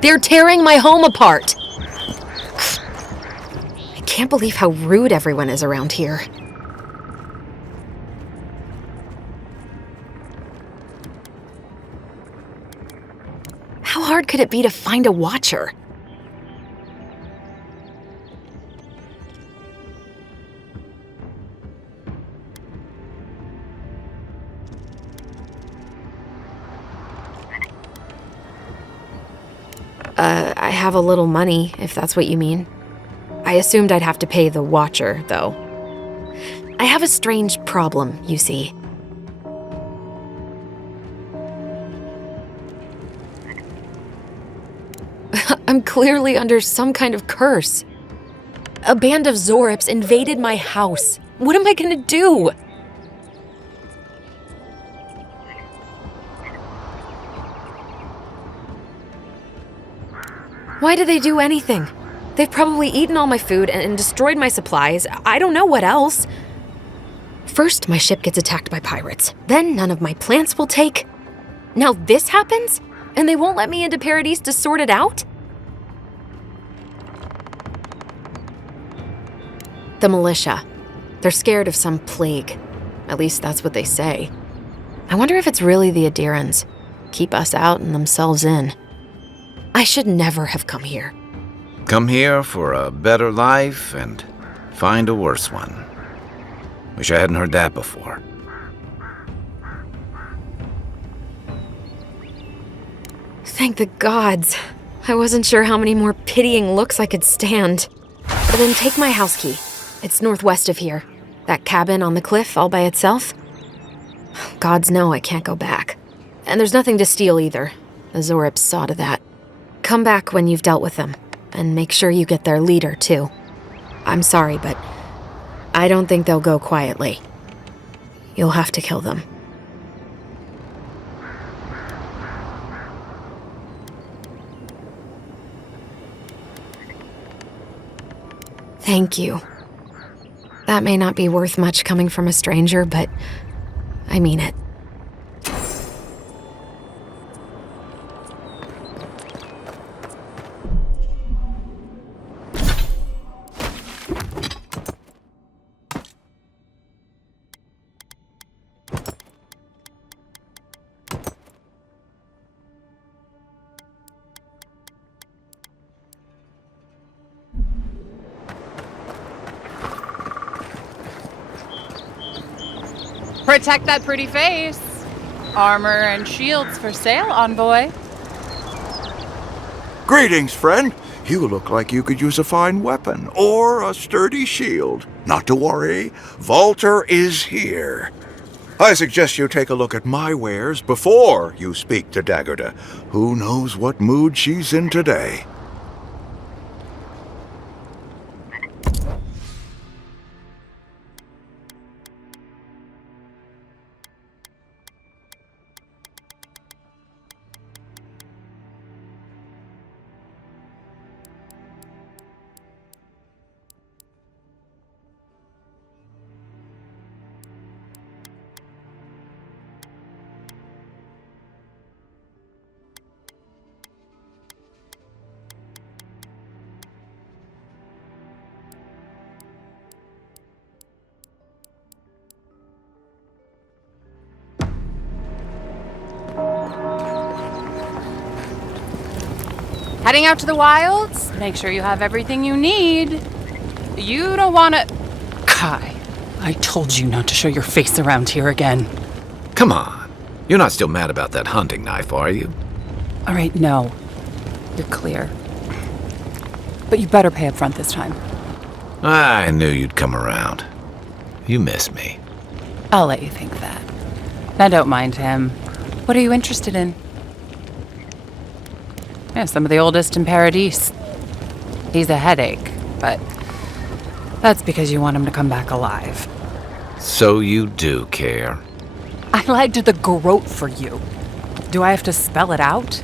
They're tearing my home apart. I can't believe how rude everyone is around here. How hard could it be to find a watcher? I have a little money, if that's what you mean. I assumed I'd have to pay the watcher, though. I have a strange problem, you see. I'm clearly under some kind of curse. A band of Zorips invaded my house. What am I gonna do? Why did they do anything? They've probably eaten all my food and destroyed my supplies. I don't know what else. First, my ship gets attacked by pirates. Then none of my plants will take. Now this happens? And they won't let me into Paradise to sort it out? The militia. They're scared of some plague. At least that's what they say. I wonder if it's really the Adirans. Keep us out and themselves in. I should never have come here. Come here for a better life and find a worse one. Wish I hadn't heard that before. Thank the gods. I wasn't sure how many more pitying looks I could stand. But then take my house key. It's northwest of here. That cabin on the cliff all by itself. Gods know I can't go back. And there's nothing to steal either. The Zorips saw to that. Come back when you've dealt with them, and make sure you get their leader, too. I'm sorry, but I don't think they'll go quietly. You'll have to kill them. Thank you. That may not be worth much coming from a stranger, but I mean it. Protect that pretty face. Armor and shields for sale, envoy. Greetings, friend. You look like you could use a fine weapon or a sturdy shield. Not to worry, Volter is here. I suggest you take a look at my wares before you speak to Daggerda. Who knows what mood she's in today? Heading out to the wilds? Make sure you have everything you need. You don't want to... Kai, I told you not to show your face around here again. Come on. You're not still mad about that hunting knife, are you? All right, no. You're clear. But you better pay up front this time. I knew you'd come around. You miss me. I'll let you think that. Now don't mind him. What are you interested in? Yeah, some of the oldest in Paradise. He's a headache, but that's because you want him to come back alive. So you do care. I lied to the garrote for you. Do I have to spell it out?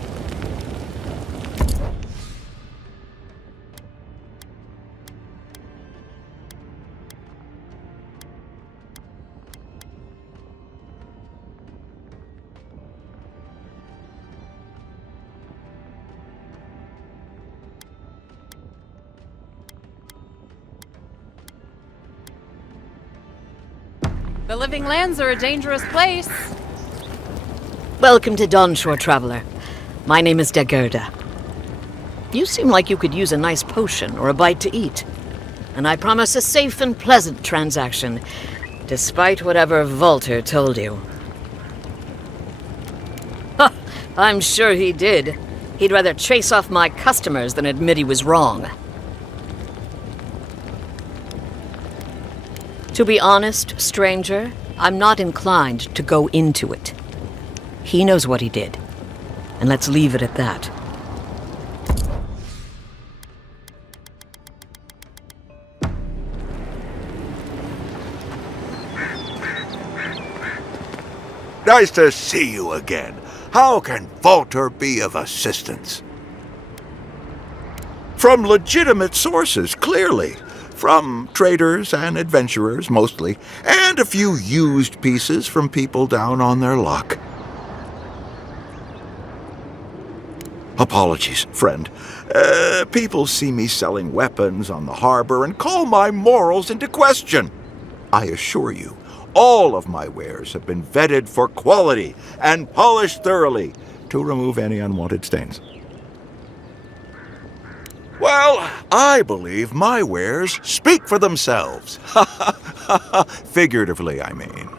The living lands are a dangerous place. Welcome to Dawnshore, traveler. My name is Dagerda. You seem like you could use a nice potion or a bite to eat. And I promise a safe and pleasant transaction, despite whatever Volter told you. Ha! I'm sure he did. He'd rather chase off my customers than admit he was wrong. To be honest, stranger, I'm not inclined to go into it. He knows what he did, and let's leave it at that. Nice to see you again. How can Volter be of assistance? From legitimate sources, clearly. From traders and adventurers, mostly, and a few used pieces from people down on their luck. Apologies, friend. People see me selling weapons on the harbor and call my morals into question. I assure you, all of my wares have been vetted for quality and polished thoroughly to remove any unwanted stains. Well, I believe my wares speak for themselves. Figuratively, I mean.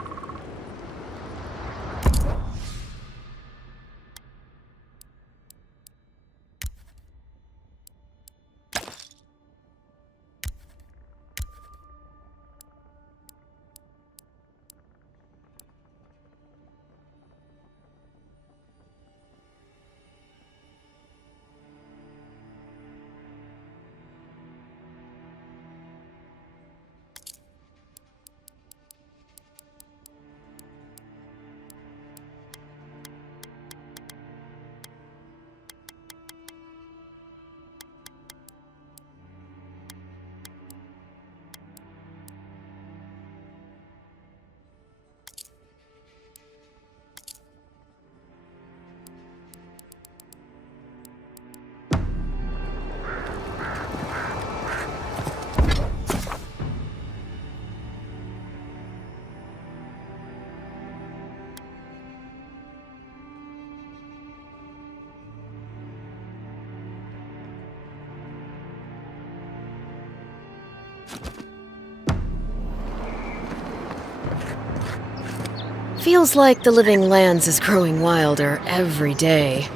Feels like the living lands is growing wilder every day.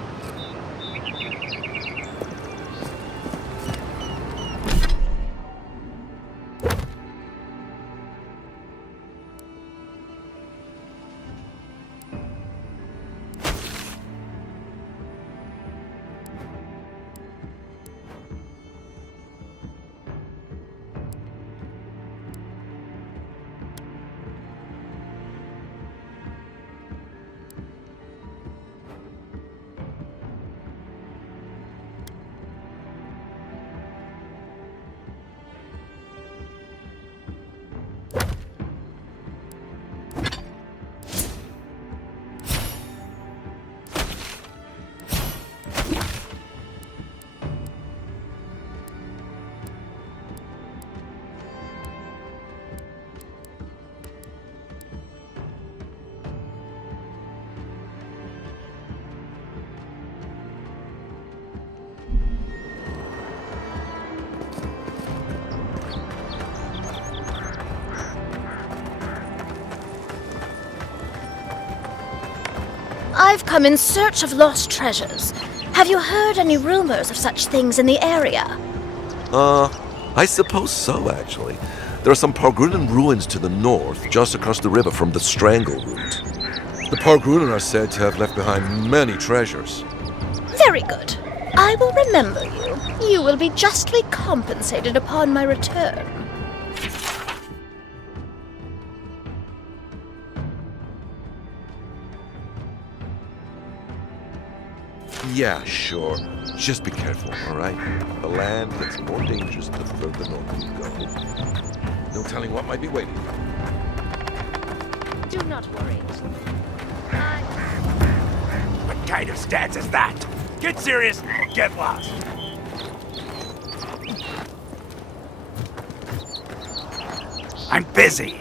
I've come in search of lost treasures. Have you heard any rumors of such things in the area? I suppose so, actually. There are some Pargrunan ruins to the north, just across the river from the Strangle route. The Pargrunan are said to have left behind many treasures. Very good. I will remember you. You will be justly compensated upon my return. Yeah, sure. Just be careful, all right? The land gets more dangerous the further north you go. No telling what might be waiting. Do not worry. What kind of stance is that? Get serious or get lost. I'm busy.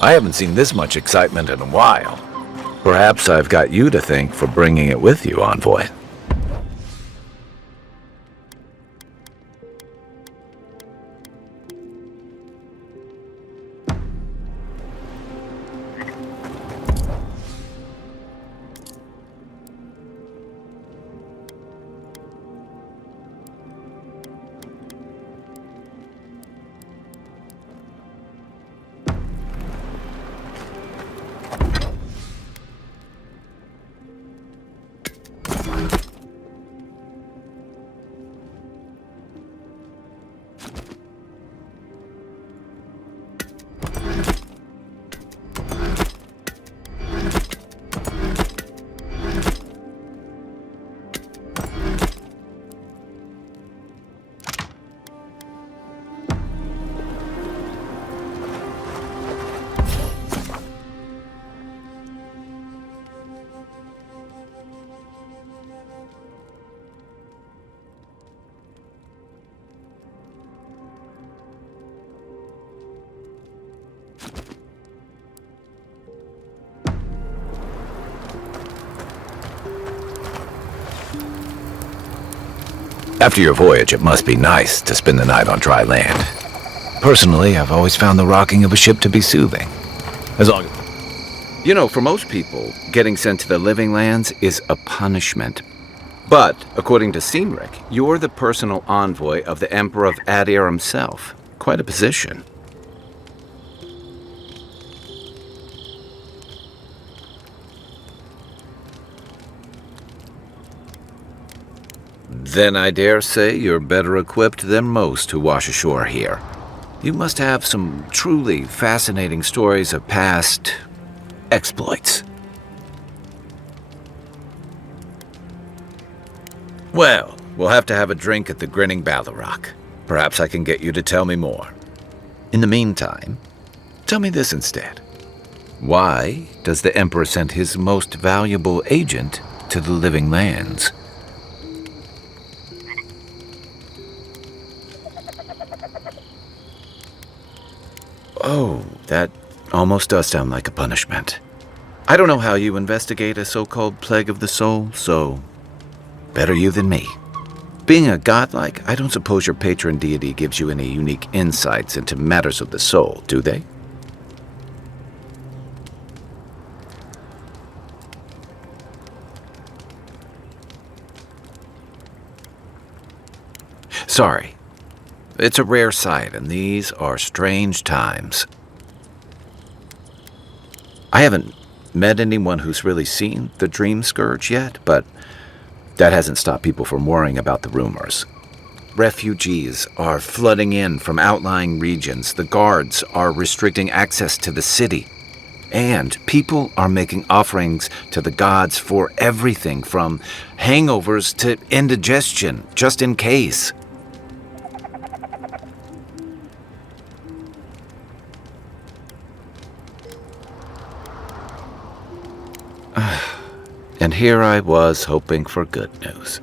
I haven't seen this much excitement in a while. Perhaps I've got you to thank for bringing it with you, Envoy. After your voyage, it must be nice to spend the night on dry land. Personally, I've always found the rocking of a ship to be soothing. As long as... You know, for most people, getting sent to the living lands is a punishment. But, according to Cynric, you're the personal envoy of the Emperor of Adir himself. Quite a position. Then I dare say you're better equipped than most who wash ashore here. You must have some truly fascinating stories of past exploits. Well, we'll have to have a drink at the Grinning Ballarrock. Perhaps I can get you to tell me more. In the meantime, tell me this instead. Why does the Emperor send his most valuable agent to the living lands? Oh, that almost does sound like a punishment. I don't know how you investigate a so-called plague of the soul, so better you than me. Being a godlike, I don't suppose your patron deity gives you any unique insights into matters of the soul, do they? Sorry. It's a rare sight, and these are strange times. I haven't met anyone who's really seen the Dream Scourge yet, but that hasn't stopped people from worrying about the rumors. Refugees are flooding in from outlying regions. The guards are restricting access to the city. And people are making offerings to the gods for everything from hangovers to indigestion, just in case. And here I was hoping for good news.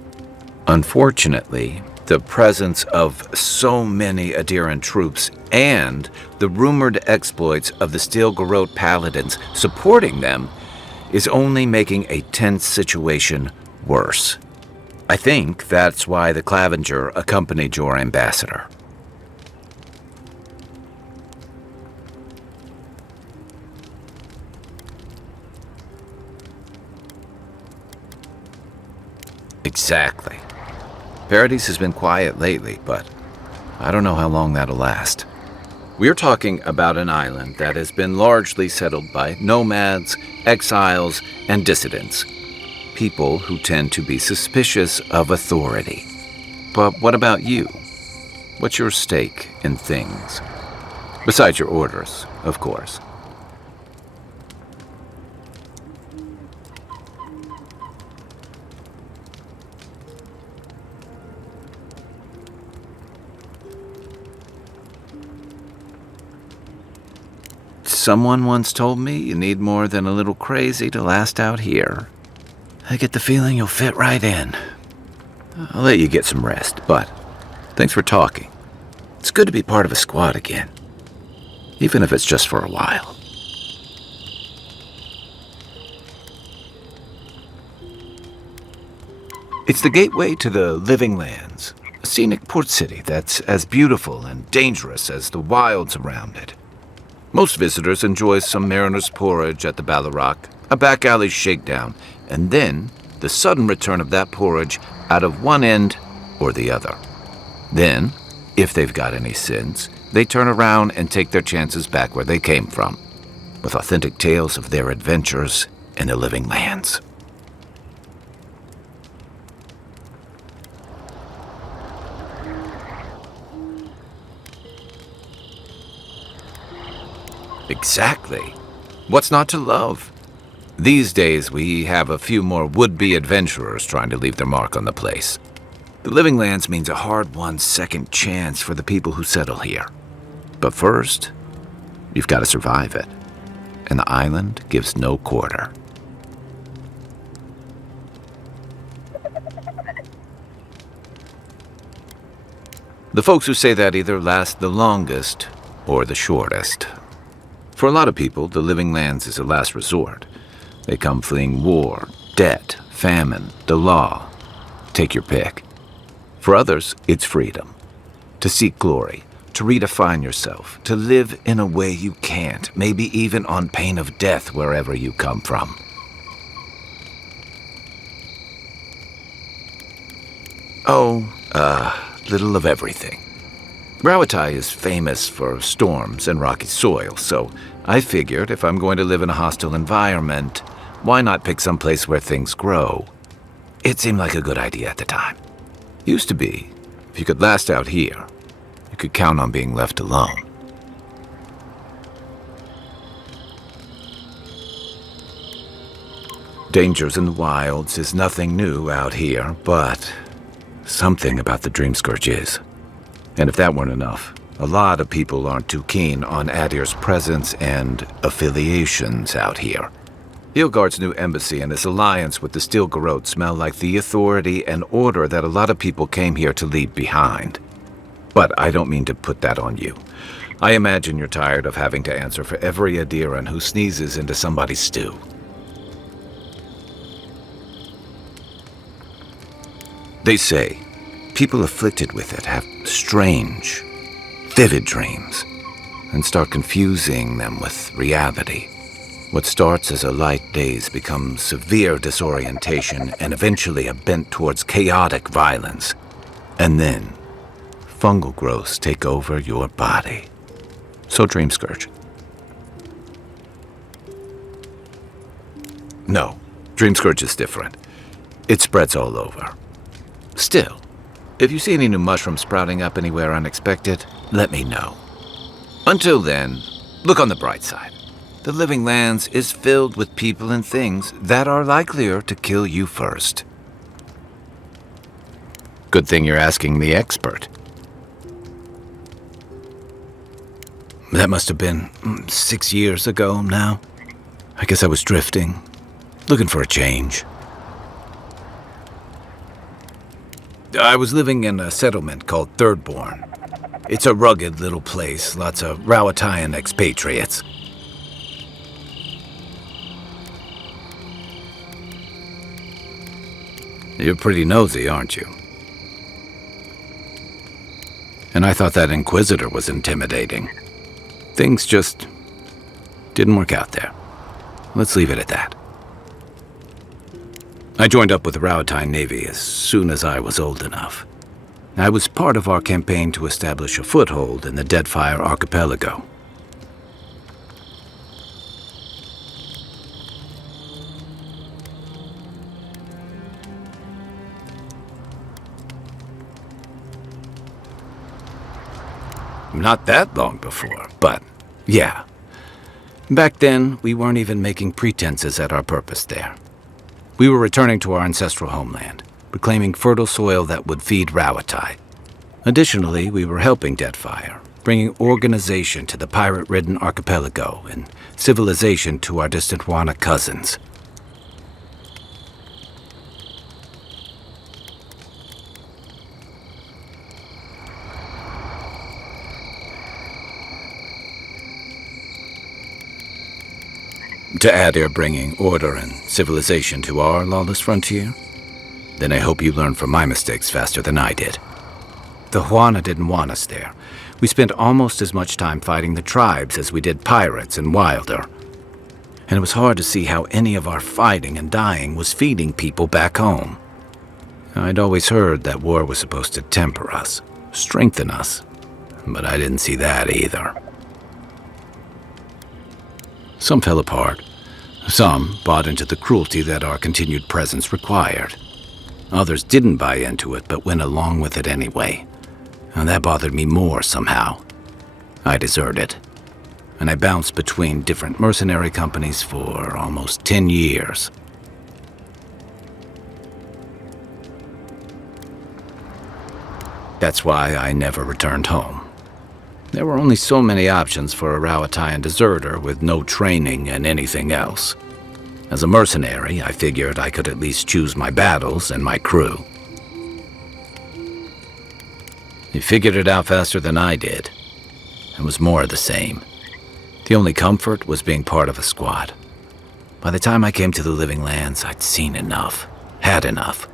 Unfortunately, the presence of so many Adiran troops and the rumored exploits of the Steel Garrote paladins supporting them is only making a tense situation worse. I think that's why the Clavenger accompanied your ambassador. Exactly. Paradise has been quiet lately, but I don't know how long that'll last. We're talking about an island that has been largely settled by nomads, exiles, and dissidents. People who tend to be suspicious of authority. But what about you? What's your stake in things? Besides your orders, of course. Someone once told me you need more than a little crazy to last out here. I get the feeling you'll fit right in. I'll let you get some rest, but thanks for talking. It's good to be part of a squad again, even if it's just for a while. It's the gateway to the Living Lands, a scenic port city that's as beautiful and dangerous as the wilds around it. Most visitors enjoy some mariner's porridge at the Ballarock, a back alley shakedown, and then the sudden return of that porridge out of one end or the other. Then, if they've got any sense, they turn around and take their chances back where they came from, with authentic tales of their adventures in the Living Lands. Exactly. What's not to love? These days, we have a few more would-be adventurers trying to leave their mark on the place. The Living Lands means a hard-won second chance for the people who settle here. But first, you've got to survive it. And the island gives no quarter. The folks who say that either last the longest or the shortest. For a lot of people, the Living Lands is a last resort. They come fleeing war, debt, famine, the law. Take your pick. For others, it's freedom. To seek glory, to redefine yourself, to live in a way you can't, maybe even on pain of death wherever you come from. Little of everything. Rawatai is famous for storms and rocky soil, so I figured if I'm going to live in a hostile environment, why not pick some place where things grow? It seemed like a good idea at the time. Used to be, if you could last out here, you could count on being left alone. Dangers in the wilds is nothing new out here, but something about the Dream Scourge is. And if that weren't enough, a lot of people aren't too keen on Adir's presence and affiliations out here. Hilgard's new embassy and his alliance with the Steel Garrote smell like the authority and order that a lot of people came here to leave behind. But I don't mean to put that on you. I imagine you're tired of having to answer for every Adiran who sneezes into somebody's stew. They say people afflicted with it have strange, vivid dreams and start confusing them with reality. What starts as a light daze becomes severe disorientation and eventually a bent towards chaotic violence. And then, fungal growths take over your body. So Dream Scourge. No, Dream Scourge is different. It spreads all over. Still, if you see any new mushrooms sprouting up anywhere unexpected, let me know. Until then, look on the bright side. The Living Lands is filled with people and things that are likelier to kill you first. Good thing you're asking the expert. That must have been 6 years ago now. I guess I was drifting, looking for a change. I was living in a settlement called Thirdborn. It's a rugged little place, lots of Rawatayan expatriates. You're pretty nosy, aren't you? And I thought that Inquisitor was intimidating. Things just didn't work out there. Let's leave it at that. I joined up with the Rawatayan Navy as soon as I was old enough. I was part of our campaign to establish a foothold in the Deadfire Archipelago. Not that long before, but yeah. Back then, we weren't even making pretenses at our purpose there. We were returning to our ancestral homeland, reclaiming fertile soil that would feed Rawatai. Additionally, we were helping Deadfire, bringing organization to the pirate-ridden archipelago and civilization to our distant Wana cousins. To add you're bringing order and civilization to our lawless frontier? Then I hope you learn from my mistakes faster than I did. The Huana didn't want us there. We spent almost as much time fighting the tribes as we did pirates and Wilder. And it was hard to see how any of our fighting and dying was feeding people back home. I'd always heard that war was supposed to temper us, strengthen us, but I didn't see that either. Some fell apart. Some bought into the cruelty that our continued presence required. Others didn't buy into it, but went along with it anyway. And that bothered me more somehow. I deserted. And I bounced between different mercenary companies for almost 10 years. That's why I never returned home. There were only so many options for a Rawatayan deserter with no training and anything else. As a mercenary, I figured I could at least choose my battles and my crew. You figured it out faster than I did. It was more of the same. The only comfort was being part of a squad. By the time I came to the Living Lands, I'd seen enough, had enough.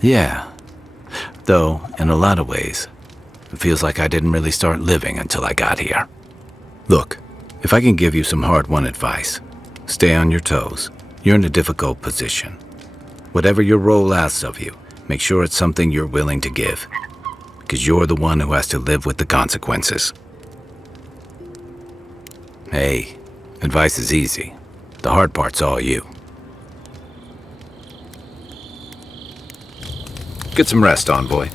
Yeah. Though, in a lot of ways, it feels like I didn't really start living until I got here. Look, if I can give you some hard-won advice, stay on your toes. You're in a difficult position. Whatever your role asks of you, make sure it's something you're willing to give, because you're the one who has to live with the consequences. Hey, advice is easy. The hard part's all you. Get some rest, Envoy.